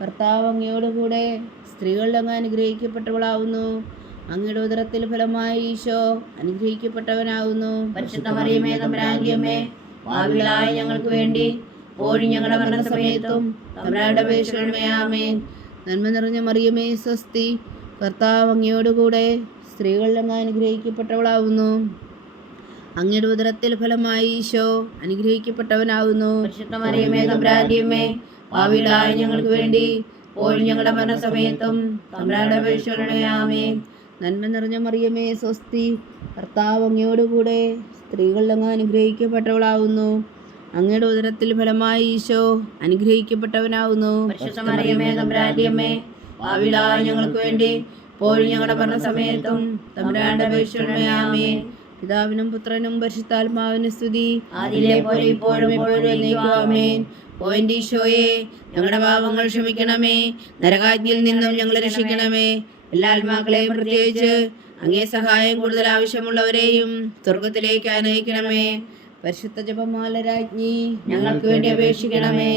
കർത്താവ് അങ്ങയോടുകൂടെ സ്ത്രീകളിൽ അങ്ങ് അനുഗ്രഹിക്കപ്പെട്ടവളാവുന്നു. അങ്ങയുടെ ഉദരത്തിൽ ഫലമായി ഈശോ അനുഗ്രഹിക്കപ്പെട്ടവനാവുന്നു. പരിശുദ്ധ മറിയമേ തമ്പുരാന്റെ അമ്മേ, പാപികളായ ഞങ്ങൾക്ക് വേണ്ടി ഇപ്പോഴും ഞങ്ങളുടെ മരണസമയത്തും തമ്പുരാന്റെ അപേക്ഷിച്ചുകൊള്ളണമേ. ആമേൻ. നന്മ നിറഞ്ഞ മറിയമേ സ്വസ്തി, കർത്താവ് അങ്ങയോടുകൂടെ സ്ത്രീകളിൽ അങ്ങ് അനുഗ്രഹിക്കപ്പെട്ടവളാവുന്നു. അങ്ങയുടെ ഉദരത്തിൽ ഫലമായി ഈശോ അനുഗ്രഹിക്കപ്പെട്ടവനാവുന്നു. പരിശുദ്ധ മറിയമേ തമ്പുരാന്റെ അമ്മേ, പാപികളായ ഞങ്ങൾക്ക് വേണ്ടി ഇപ്പോഴും ഞങ്ങളുടെ മരണസമയത്തും തമ്പുരാന്റെ അപേക്ഷിച്ചുകൊള്ളണമേ. ആമേൻ. നന്മ നിറഞ്ഞ മറിയമേ സ്വസ്തി, കർത്താവ് അങ്ങയോടുകൂടെ സ്ത്രീകളിൽ അങ്ങ് അനുഗ്രഹിക്കപ്പെട്ടവളാവുന്നു. അങ്ങയുടെ ഉദരത്തിൽ ഫലമായി ഈശോ അനുഗ്രഹിക്കപ്പെട്ടവനാവുന്നു. പരിശുദ്ധ മറിയമേ തമ്പുരാന്റെ അമ്മേ, പാപികളായ ഞങ്ങൾക്ക് വേണ്ടി ഇപ്പോഴും ഞങ്ങളുടെ മരണസമയത്തും തമ്പുരാന്റെ അപേക്ഷിച്ചുകൊള്ളണമേ. ആമേൻ. പിതാവിനും പുത്രനും പരിശുദ്ധാത്മാവിനും സ്തുതി, ആദിയിലെ പോലെ ഇപ്പോഴും എപ്പോഴും എന്നേക്കും. ആമേൻ. ഓ എൻ്റെ ഈശോയെ, ഞങ്ങളുടെ പാപങ്ങൾ ക്ഷമിക്കണമേ, നരകാഗ്നിയിൽ നിന്നും ഞങ്ങളെ രക്ഷിക്കണമേ. എല്ലാ ആത്മാക്കളെയും പ്രത്യേകിച്ച് അങ്ങേ സഹായം കൂടുതൽ ആവശ്യമുള്ളവരെയും സ്വർഗത്തിലേക്ക് അനയിക്കണമേ. പരിശുദ്ധ ജപമാല രാജ്ഞി ഞങ്ങൾക്ക് വേണ്ടി അപേക്ഷിക്കണമേ.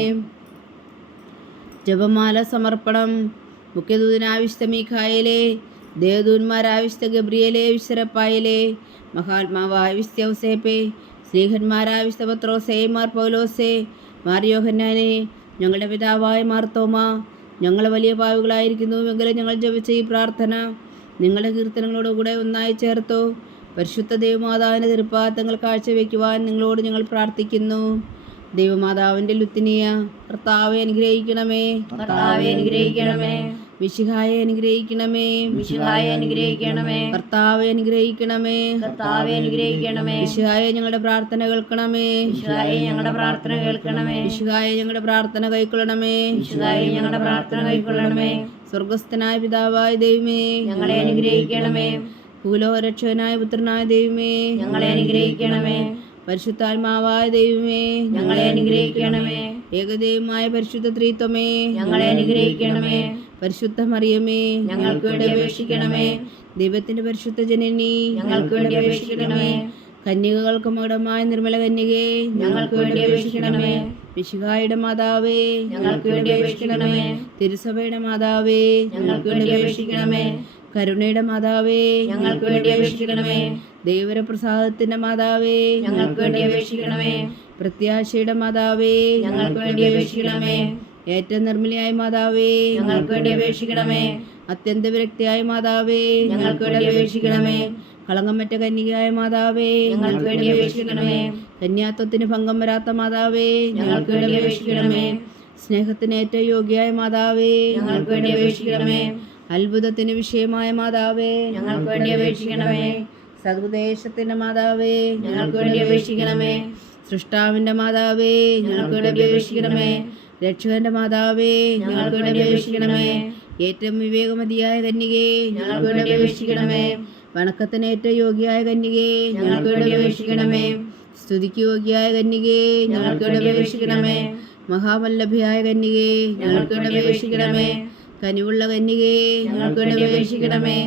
ജപമാല സമർപ്പണം. മുഖ്യദൂതനാവിശുദ്ധ മീഖായേലേ, ദേവദൂതന്മാരാവിശുദ്ധ ഗബ്രിയേലേ, വിശ്വരപ്പായേലേ, മഹാത്മാവായ വിശുദ്ധ ഔസേപ്പേ, സ്ലീഹന്മാരായ വിശുദ്ധ പത്രോസേ, മാർ പൗലോസേ, മാർ യോഹന്നാനേ, ഞങ്ങളുടെ പിതാവായ മാർത്തോമ, ഞങ്ങൾ വലിയ പാവികളായിരിക്കുന്നുവെങ്കിലും ഞങ്ങൾ ജപിച്ച ഈ പ്രാർത്ഥന നിങ്ങളുടെ കീർത്തനങ്ങളോടുകൂടെ ഒന്നായി ചേർത്തു. പരിശുദ്ധ ദൈവമാതാവിൻ്റെ തൃപ്പാദങ്ങൾ കാഴ്ചവെക്കുവാൻ നിങ്ങളോട് ഞങ്ങൾ പ്രാർത്ഥിക്കുന്നു. ദൈവമാതാവിൻ്റെ ലുത്തിനിയ കർത്താവെ അനുഗ്രഹിക്കണമേ. കർത്താവെ അനുഗ്രഹിക്കണമേ. മിശിഹായെ അനുഗ്രഹിക്കണമേ. മിശിഹായെ അനുഗ്രഹിക്കണമേ. കർത്താവെ അനുഗ്രഹിക്കണമേ. കർത്താവെ അനുഗ്രഹിക്കണമേ. മിശിഹായെ ഞങ്ങളുടെ പ്രാർത്ഥന കേൾക്കണമേ. മിശിഹായെ ഞങ്ങളുടെ പ്രാർത്ഥന കേൾക്കണമേ. മിശിഹായെ ഞങ്ങളുടെ പ്രാർത്ഥന കൈക്കൊള്ളണമേ. മിശിഹായെ ഞങ്ങളുടെ പ്രാർത്ഥന കൈക്കൊള്ളണമേ. സ്വർഗസ്ഥനായ പിതാവായ ദൈവമേ, ഞങ്ങളെ അനുഗ്രഹിക്കണമേ. ഭൂലോകരക്ഷകനായ പുത്രനായ ദൈവമേ, ഞങ്ങളെ അനുഗ്രഹിക്കണമേ. പരിശുദ്ധാത്മാവായ ദൈവമേ, ഞങ്ങളെ അനുഗ്രഹിക്കണമേ. ഏകദൈവമായ പരിശുദ്ധ ത്രിത്വമേ, ഞങ്ങളെ അനുഗ്രഹിക്കണമേ. പരിശുദ്ധ മറിയമേ, ഞങ്ങൾക്ക് വേണ്ടി അപേക്ഷിക്കണമേ. ദൈവത്തിന്റെ പരിശുദ്ധ ജനനി, ഞങ്ങൾക്ക് വേണ്ടി അപേക്ഷിക്കണമേ. കന്യകകൾക്ക് മകുടമായ നിർമ്മല കന്യകേ, ഞങ്ങൾക്ക് വേണ്ടി അപേക്ഷിക്കണമേ. മിശിഹായുടെ മാതാവേ, ഞങ്ങൾക്ക് വേണ്ടി അപേക്ഷിക്കണമേ. തിരുസഭയുടെ മാതാവേ, ഞങ്ങൾക്ക് വേണ്ടി അപേക്ഷിക്കണമേ. കരുണയുടെ മാതാവേ, ഞങ്ങൾക്ക് വേണ്ടി അപേക്ഷിക്കണമേ. ദൈവപ്രസാദത്തിന്റെ മാതാവേ, ഞങ്ങൾക്ക് വേണ്ടി അപേക്ഷിക്കണമേ. പ്രത്യാശയുടെ മാതാവേ, ഞങ്ങൾക്ക് വേണ്ടി അപേക്ഷിക്കണമേ. ഏറ്റവും നിർമ്മലയായ മാതാവേ, ഞങ്ങൾക്ക് വേണ്ടി അപേക്ഷിക്കണമേ. അത്യന്ത വിരക്തിയായ മാതാവേ, ഞങ്ങൾക്ക് വേണ്ടി അപേക്ഷിക്കണമേ. കളങ്കമറ്റ കന്യകയായ മാതാവേ, ഞങ്ങൾക്ക് വേണ്ടി അപേക്ഷിക്കണമേ. കന്യാത്വത്തിന് ഭംഗം വരാത്ത മാതാവേ, ഞങ്ങൾക്ക് വേണ്ടി അപേക്ഷിക്കണമേ. സ്നേഹത്തിന് ഏറ്റവും യോഗ്യയായ മാതാവേ, ഞങ്ങൾക്ക് വേണ്ടി അപേക്ഷിക്കണമേ. അത്ഭുതത്തിന് വിഷയമായ മാതാവേ, ഞങ്ങൾക്ക് വേണ്ടി അപേക്ഷിക്കണമേ. സതുപദേശത്തിന്റെ മാതാവേ, ഞങ്ങൾക്ക് വേണ്ടി അപേക്ഷിക്കണമേ. സൃഷ്ടാവിന്റെ മാതാവേ, ഞങ്ങൾക്ക് വേണ്ടി അപേക്ഷിക്കണമേ. രക്ഷകന്റെ മാതാവേ, ഞങ്ങൾക്ക് വേണ്ടി അപേക്ഷിക്കണമേ. ഏറ്റവും വിവേകമതിയായ കന്യകേ, ഞങ്ങൾക്ക് വേണ്ടി അപേക്ഷിക്കണമേ. വണക്കത്തിന് ഏറ്റവും യോഗ്യയായ കന്യകേ, ഞങ്ങൾക്ക് വേണ്ടി അപേക്ഷിക്കണമേ. സ്തുതിക്ക് യോഗ്യയായ കന്യകേ, ഞങ്ങൾക്ക് വേണ്ടി അപേക്ഷിക്കണമേ. മഹാവല്ലഭയായ കന്യകേ, ഞങ്ങൾക്ക് വേണ്ടി അപേക്ഷിക്കണമേ. കനിവുള്ള കന്യകേ, ഞങ്ങൾക്ക് വേണ്ടി അപേക്ഷിക്കണമേ.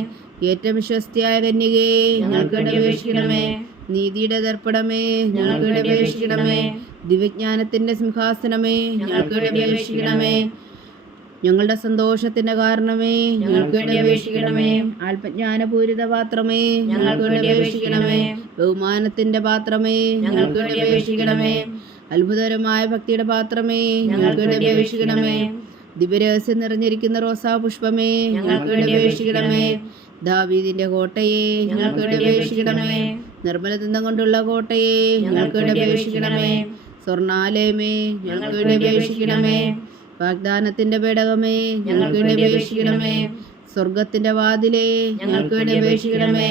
ഏറ്റവും വിശ്വസ്തയായ കന്യകേ, ഞങ്ങൾക്ക് വേണ്ടി അപേക്ഷിക്കണമേ. നീതിയുടെ ദർപ്പണമേ, ഞങ്ങൾക്ക് വേണ്ടി അപേക്ഷിക്കണമേ. ദിവ്യജ്ഞാനത്തിന്റെ സിംഹാസനമേ, ഞങ്ങൾക്ക് വേണ്ടി അപേക്ഷിക്കണമേ. ഞങ്ങളുടെ സന്തോഷത്തിന്റെ കാരണമേ, ഞങ്ങൾക്ക് വേണ്ടി അപേക്ഷിക്കണമേ. ആത്മജ്ഞാനപൂരിത പാത്രമേ, ഞങ്ങൾക്ക് വേണ്ടി അപേക്ഷിക്കണമേ. ബഹുമാനത്തിന്റെ പാത്രമേ, ഞങ്ങൾക്ക് വേണ്ടി അപേക്ഷിക്കണമേ. അത്ഭുതകരമായ ഭക്തിയുടെ പാത്രമേ, ഞങ്ങൾക്ക് വേണ്ടി അപേക്ഷിക്കണമേ. ദിവ്യരഹസ്യം നിറഞ്ഞിരിക്കുന്ന റോസാ പുഷ്പമേ, ഞങ്ങൾക്ക് വേണ്ടി അപേക്ഷിക്കണമേ. ദാവീദിന്റെ കോട്ടയെ, ഞങ്ങൾക്ക് വേണ്ടി അപേക്ഷിക്കണമേ. നിർമ്മലതന്തം കൊണ്ടുള്ള കോട്ടയെ, ഞങ്ങൾക്ക് വേണ്ടി അപേക്ഷിക്കണമേ. സ്വർണാലയമേ, ഞങ്ങൾക്ക് വേണ്ടി അപേക്ഷിക്കണമേ. വാഗ്ദാനത്തിന്റെ പേടകമേ, ഞങ്ങൾക്ക് വേണ്ടി അപേക്ഷിക്കണമേ. സ്വർഗത്തിന്റെ വാതിലേ, ഞങ്ങൾക്ക് വേണ്ടി അപേക്ഷിക്കണമേ.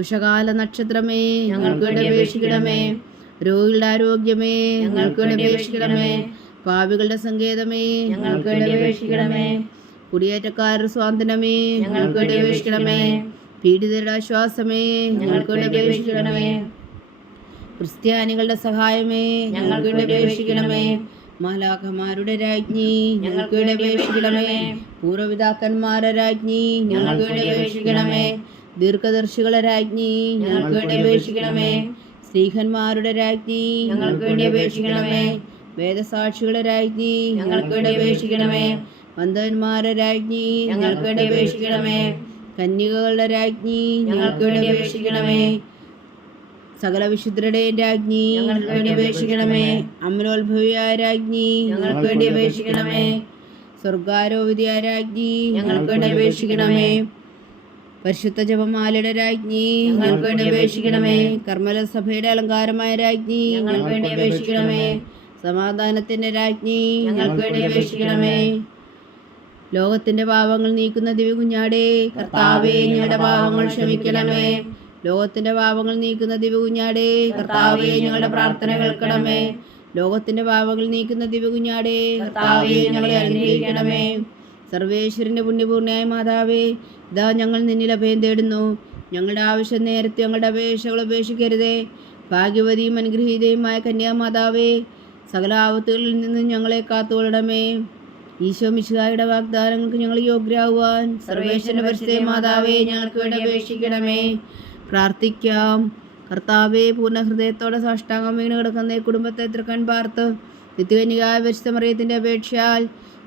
ഉഷകാല നക്ഷത്രമേ, ഞങ്ങൾക്ക് വേണ്ടി അപേക്ഷിക്കണമേ. രോഗികളുടെ ആരോഗ്യമേ, ഞങ്ങൾക്ക് വേണ്ടി അപേക്ഷിക്കണമേ. പാപികളുടെ സങ്കേതമേ, ഞങ്ങൾക്ക് വേണ്ടി അപേക്ഷിക്കണമേ. കുടിയേറ്റക്കാരുടെ സ്വാതന്ത്ര്യമേ, ഞങ്ങൾക്ക് വേണ്ടി അപേക്ഷിക്കണമേ. പീഡിതരുടെ ആശ്വാസമേ, ഞങ്ങൾക്ക് വേണ്ടി അപേക്ഷിക്കണമേ. ക്രിസ്ത്യാനികളുടെ സഹായമേ, ഞങ്ങൾക്ക് വേണ്ടി അപേക്ഷിക്കണമേ. മാലാഖമാരുടെ രാജ്ഞി, ഞങ്ങൾക്ക് വേണ്ടി അപേക്ഷിക്കണമേ. പൂർവ്വപിതാക്കന്മാരുടെ രാജ്ഞി, ഞങ്ങൾക്ക് വേണ്ടി അപേക്ഷിക്കണമേ. ദീർഘദർശികളെ രാജ്ഞി, ഞങ്ങൾക്ക് വേണ്ടി അപേക്ഷിക്കണമേ. സ്ത്രീഹന്മാരുടെ രാജ്ഞി, ഞങ്ങൾക്ക് വേണ്ടി അപേക്ഷിക്കണമേ. വേദസാക്ഷികളെ രാജ്ഞി, ഞങ്ങൾക്ക് വേണ്ടി അപേക്ഷിക്കണമേ. വന്ദന്മാരുടെ രാജ്ഞി, ഞങ്ങൾക്ക് വേണ്ടി അപേക്ഷിക്കണമേ. കന്യകകളുടെ രാജ്ഞി, ഞങ്ങൾക്ക് വേണ്ടി അപേക്ഷിക്കണമേ. സകല വിശുദ്ധരുടെയും രാജ്ഞി, ഞങ്ങൾക്ക് വേണ്ടി അപേക്ഷിക്കണമേ. അമലോത്ഭവിയായ രാജ്ഞി, ഞങ്ങൾക്ക് വേണ്ടി അപേക്ഷിക്കണമേ. സ്വർഗാരോപിതയായ രാജ്ഞി, ഞങ്ങൾക്ക് വേണ്ടി അപേക്ഷിക്കണമേ. പരിശുദ്ധ ജപമാലയുടെ രാജ്ഞി, ഞങ്ങൾക്ക് വേണ്ടി അപേക്ഷിക്കണമേ. കർമ്മല സഭയുടെ അലങ്കാരമായ രാജ്ഞി, ഞങ്ങൾക്ക് വേണ്ടി അപേക്ഷിക്കണമേ. സമാധാനത്തിന്റെ രാജ്ഞി, ഞങ്ങൾക്ക് വേണ്ടി അപേക്ഷിക്കണമേ. ലോകത്തിന്റെ പാപങ്ങൾ നീക്കുന്ന ദിവ്യകുഞ്ഞാടേ, കർത്താവേ, ഞങ്ങളുടെ പാപങ്ങൾ ക്ഷമിക്കണമേ. ലോകത്തിന്റെ പാപങ്ങൾ നീക്കുന്ന ദിവ്യകുഞ്ഞാടേ, കർത്താവേ, ഞങ്ങളുടെ പ്രാർത്ഥന കേൾക്കണമേ. ലോകത്തിന്റെ പാപങ്ങൾ നീക്കുന്ന ദിവ്യകുഞ്ഞാടേ, കർത്താവേ, ഞങ്ങളെ അനുഗ്രഹിക്കണമേ. സർവേശ്വരന്റെ പുണ്യപൂർണ്ണയായ മാതാവേ, ഇതാ ഞങ്ങൾ നിന്നിൽ അഭയം തേടുന്നു. ഞങ്ങളുടെ ആവശ്യം നേരത്തെ ഞങ്ങളുടെ അപേക്ഷകൾ ഉപേക്ഷിക്കരുതേ. ഭാഗ്യവതിയും അനുഗ്രഹീതയുമായ കന്യാമാതാവേ, സകല ആപത്തുകളിൽ നിന്ന് ഞങ്ങളെ കാത്തുകൊള്ളണമേ. ഈശോ മിശിഹായുടെ വാഗ്ദാനങ്ങൾക്ക് ഞങ്ങൾ യോഗ്യരാകുവാൻ സർവേശ്വരന്റെ പരിശുദ്ധ മാതാവേ, ഞങ്ങൾക്ക് വേണ്ടി അപേക്ഷിക്കണമേ. പ്രാർത്ഥിക്കാം. കർത്താവെ, പൂർണ്ണ ഹൃദയത്തോടെ സാഷ്ടാംഗം വീണ് കിടക്കുന്ന ഈ കുടുംബത്തെ തൃക്കൺ പാർത്ത് നിത്യകന്യകായ പരിശുദ്ധ മറിയത്തിൻ്റെ അപേക്ഷയാൽ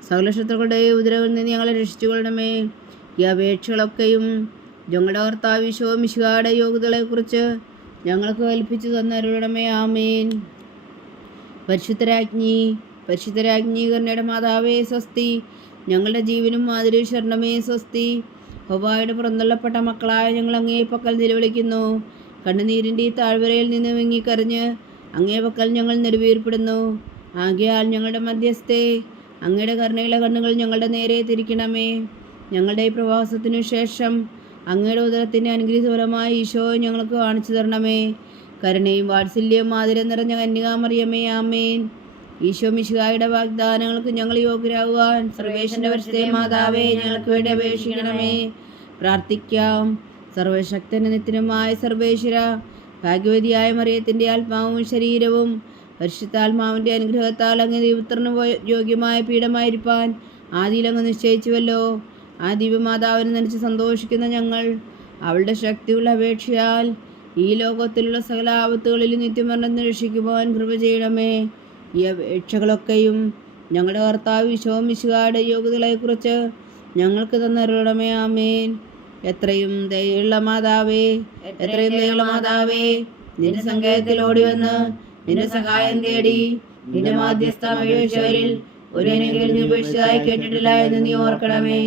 സകല ശത്രുക്കളുടെ ഉദരവിൽ നിന്ന് ഞങ്ങളെ രക്ഷിച്ചുകൊള്ളണമേ. ഈ അപേക്ഷകളൊക്കെയും ഞങ്ങളുടെ കർത്താവ് ഈശോ മിശിഹായുടെ യോഗ്യതകളെക്കുറിച്ച് ഞങ്ങൾക്ക് കൽപ്പിച്ചു തന്നരുളണമേ. ആമേൻ. പരിശുദ്ധരാജ്ഞി കരുണയുടെ മാതാവേ സ്വസ്തി. ഞങ്ങളുടെ ജീവനും മാതിരി ശരണമേ സ്വസ്തി. ഹവ്വായുടെ പുറന്തള്ളപ്പെട്ട മക്കളായ ഞങ്ങൾ അങ്ങേ പക്കൽ നിലവിളിക്കുന്നു. കണ്ണുനീരിൻ്റെ ഈ താഴ്വരയിൽ നിന്ന് വിങ്ങിക്കറിഞ്ഞ് അങ്ങേ പക്കൽ ഞങ്ങൾ നെടുവീർപ്പെടുന്നു. ആകയാൽ ഞങ്ങളുടെ മധ്യസ്ഥേ, അങ്ങയുടെ കരുണയുള്ള കണ്ണുകൾ ഞങ്ങളുടെ നേരെ തിരിക്കണമേ. ഞങ്ങളുടെ ഈ പ്രവാസത്തിനു ശേഷം അങ്ങയുടെ ഉദരത്തിൻ്റെ അനുഗ്രഹീതഫലമായി ഈശോ ഞങ്ങൾക്ക് കാണിച്ചു തരണമേ. കരുണയും വാത്സല്യവും മാതിരം നിറഞ്ഞ കന്യകാമറിയമേ, ആമേൻ. ഈശോ മിശിഹായുടെ വാഗ്ദാനങ്ങൾക്ക് ഞങ്ങൾ യോഗ്യരാകുവാൻ സർവേശ്വരന്റെ പരിശുദ്ധ മാതാവേ, ഞങ്ങൾക്ക് വേണ്ടി അപേക്ഷിക്കണമേ. പ്രാർത്ഥിക്കാം. സർവശക്തനും നിത്യനുമായ സർവേശ്വര, ഭാഗ്യവതിയായ മറിയത്തിൻ്റെ ആത്മാവും ശരീരവും പരിശുദ്ധാത്മാവിൻ്റെ അനുഗ്രഹത്താൽ അങ്ങ് ദൈവപുത്രന് യോഗ്യമായ പീഠമായിരിക്കാൻ ആദിയിലങ്ങ് നിശ്ചയിച്ചുവല്ലോ. ആ ദിവ്യമാതാവിനെ നനച്ച് സന്തോഷിക്കുന്ന ഞങ്ങൾ അവളുടെ ശക്തിയുള്ള അപേക്ഷയാൽ ഈ ലോകത്തിലുള്ള സകല ആപത്തുകളിൽ നിത്യമരണം രക്ഷിക്കുവാൻ കൃപ ചെയ്യണമേ. ഈ അപേക്ഷകളൊക്കെയും ഞങ്ങളുടെ കർത്താവ് ഈശോ മിശിഹായുടെ യോഗ്യതകളെക്കുറിച്ച് ഞങ്ങൾക്ക് തന്നരുളണമേ. ആമേൻ. എത്രയും ദയുള്ള മാതാവേ, നിന്റെ സങ്കേതത്തിൽ ഓടി വന്ന് നിന്റെ സഹായം തേടി നിന്റെ മാധ്യസ്ഥം അപേക്ഷിച്ചവരിൽ ഒരുവനെങ്കിലും നീ ഉപേക്ഷിച്ചതായി കേട്ടിട്ടില്ല എന്ന് നീ ഓർക്കണമേ.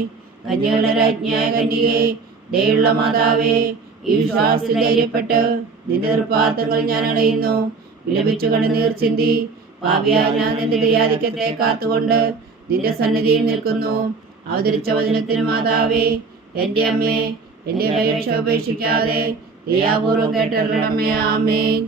കന്യകളുടെ രാജ്ഞിയായ കന്യകേ, ദയുള്ള മാതാവേ, ഈ വിശ്വാസത്തിൽ ധൈര്യപ്പെട്ട് നിന്റെ തൃപ്പാദങ്ങൾ ഞാൻ അണയുന്നു. വിലപിച്ചു കണ്ണുനീർ ചിന്തി പാപിയായ ഞാൻ നിന്റെ ദയാധിക്യത്തെ കാത്തുകൊണ്ട് നിന്റെ സന്നിധിയിൽ നിൽക്കുന്നു. അവതരിച്ച വചനത്തിന് മാതാവേ, എൻ്റെ അമ്മേ, എൻ്റെ അപേക്ഷ ഉപേക്ഷിക്കാതെ ദയാപൂർവം കേട്ടറിയണമേ. ആമേൻ.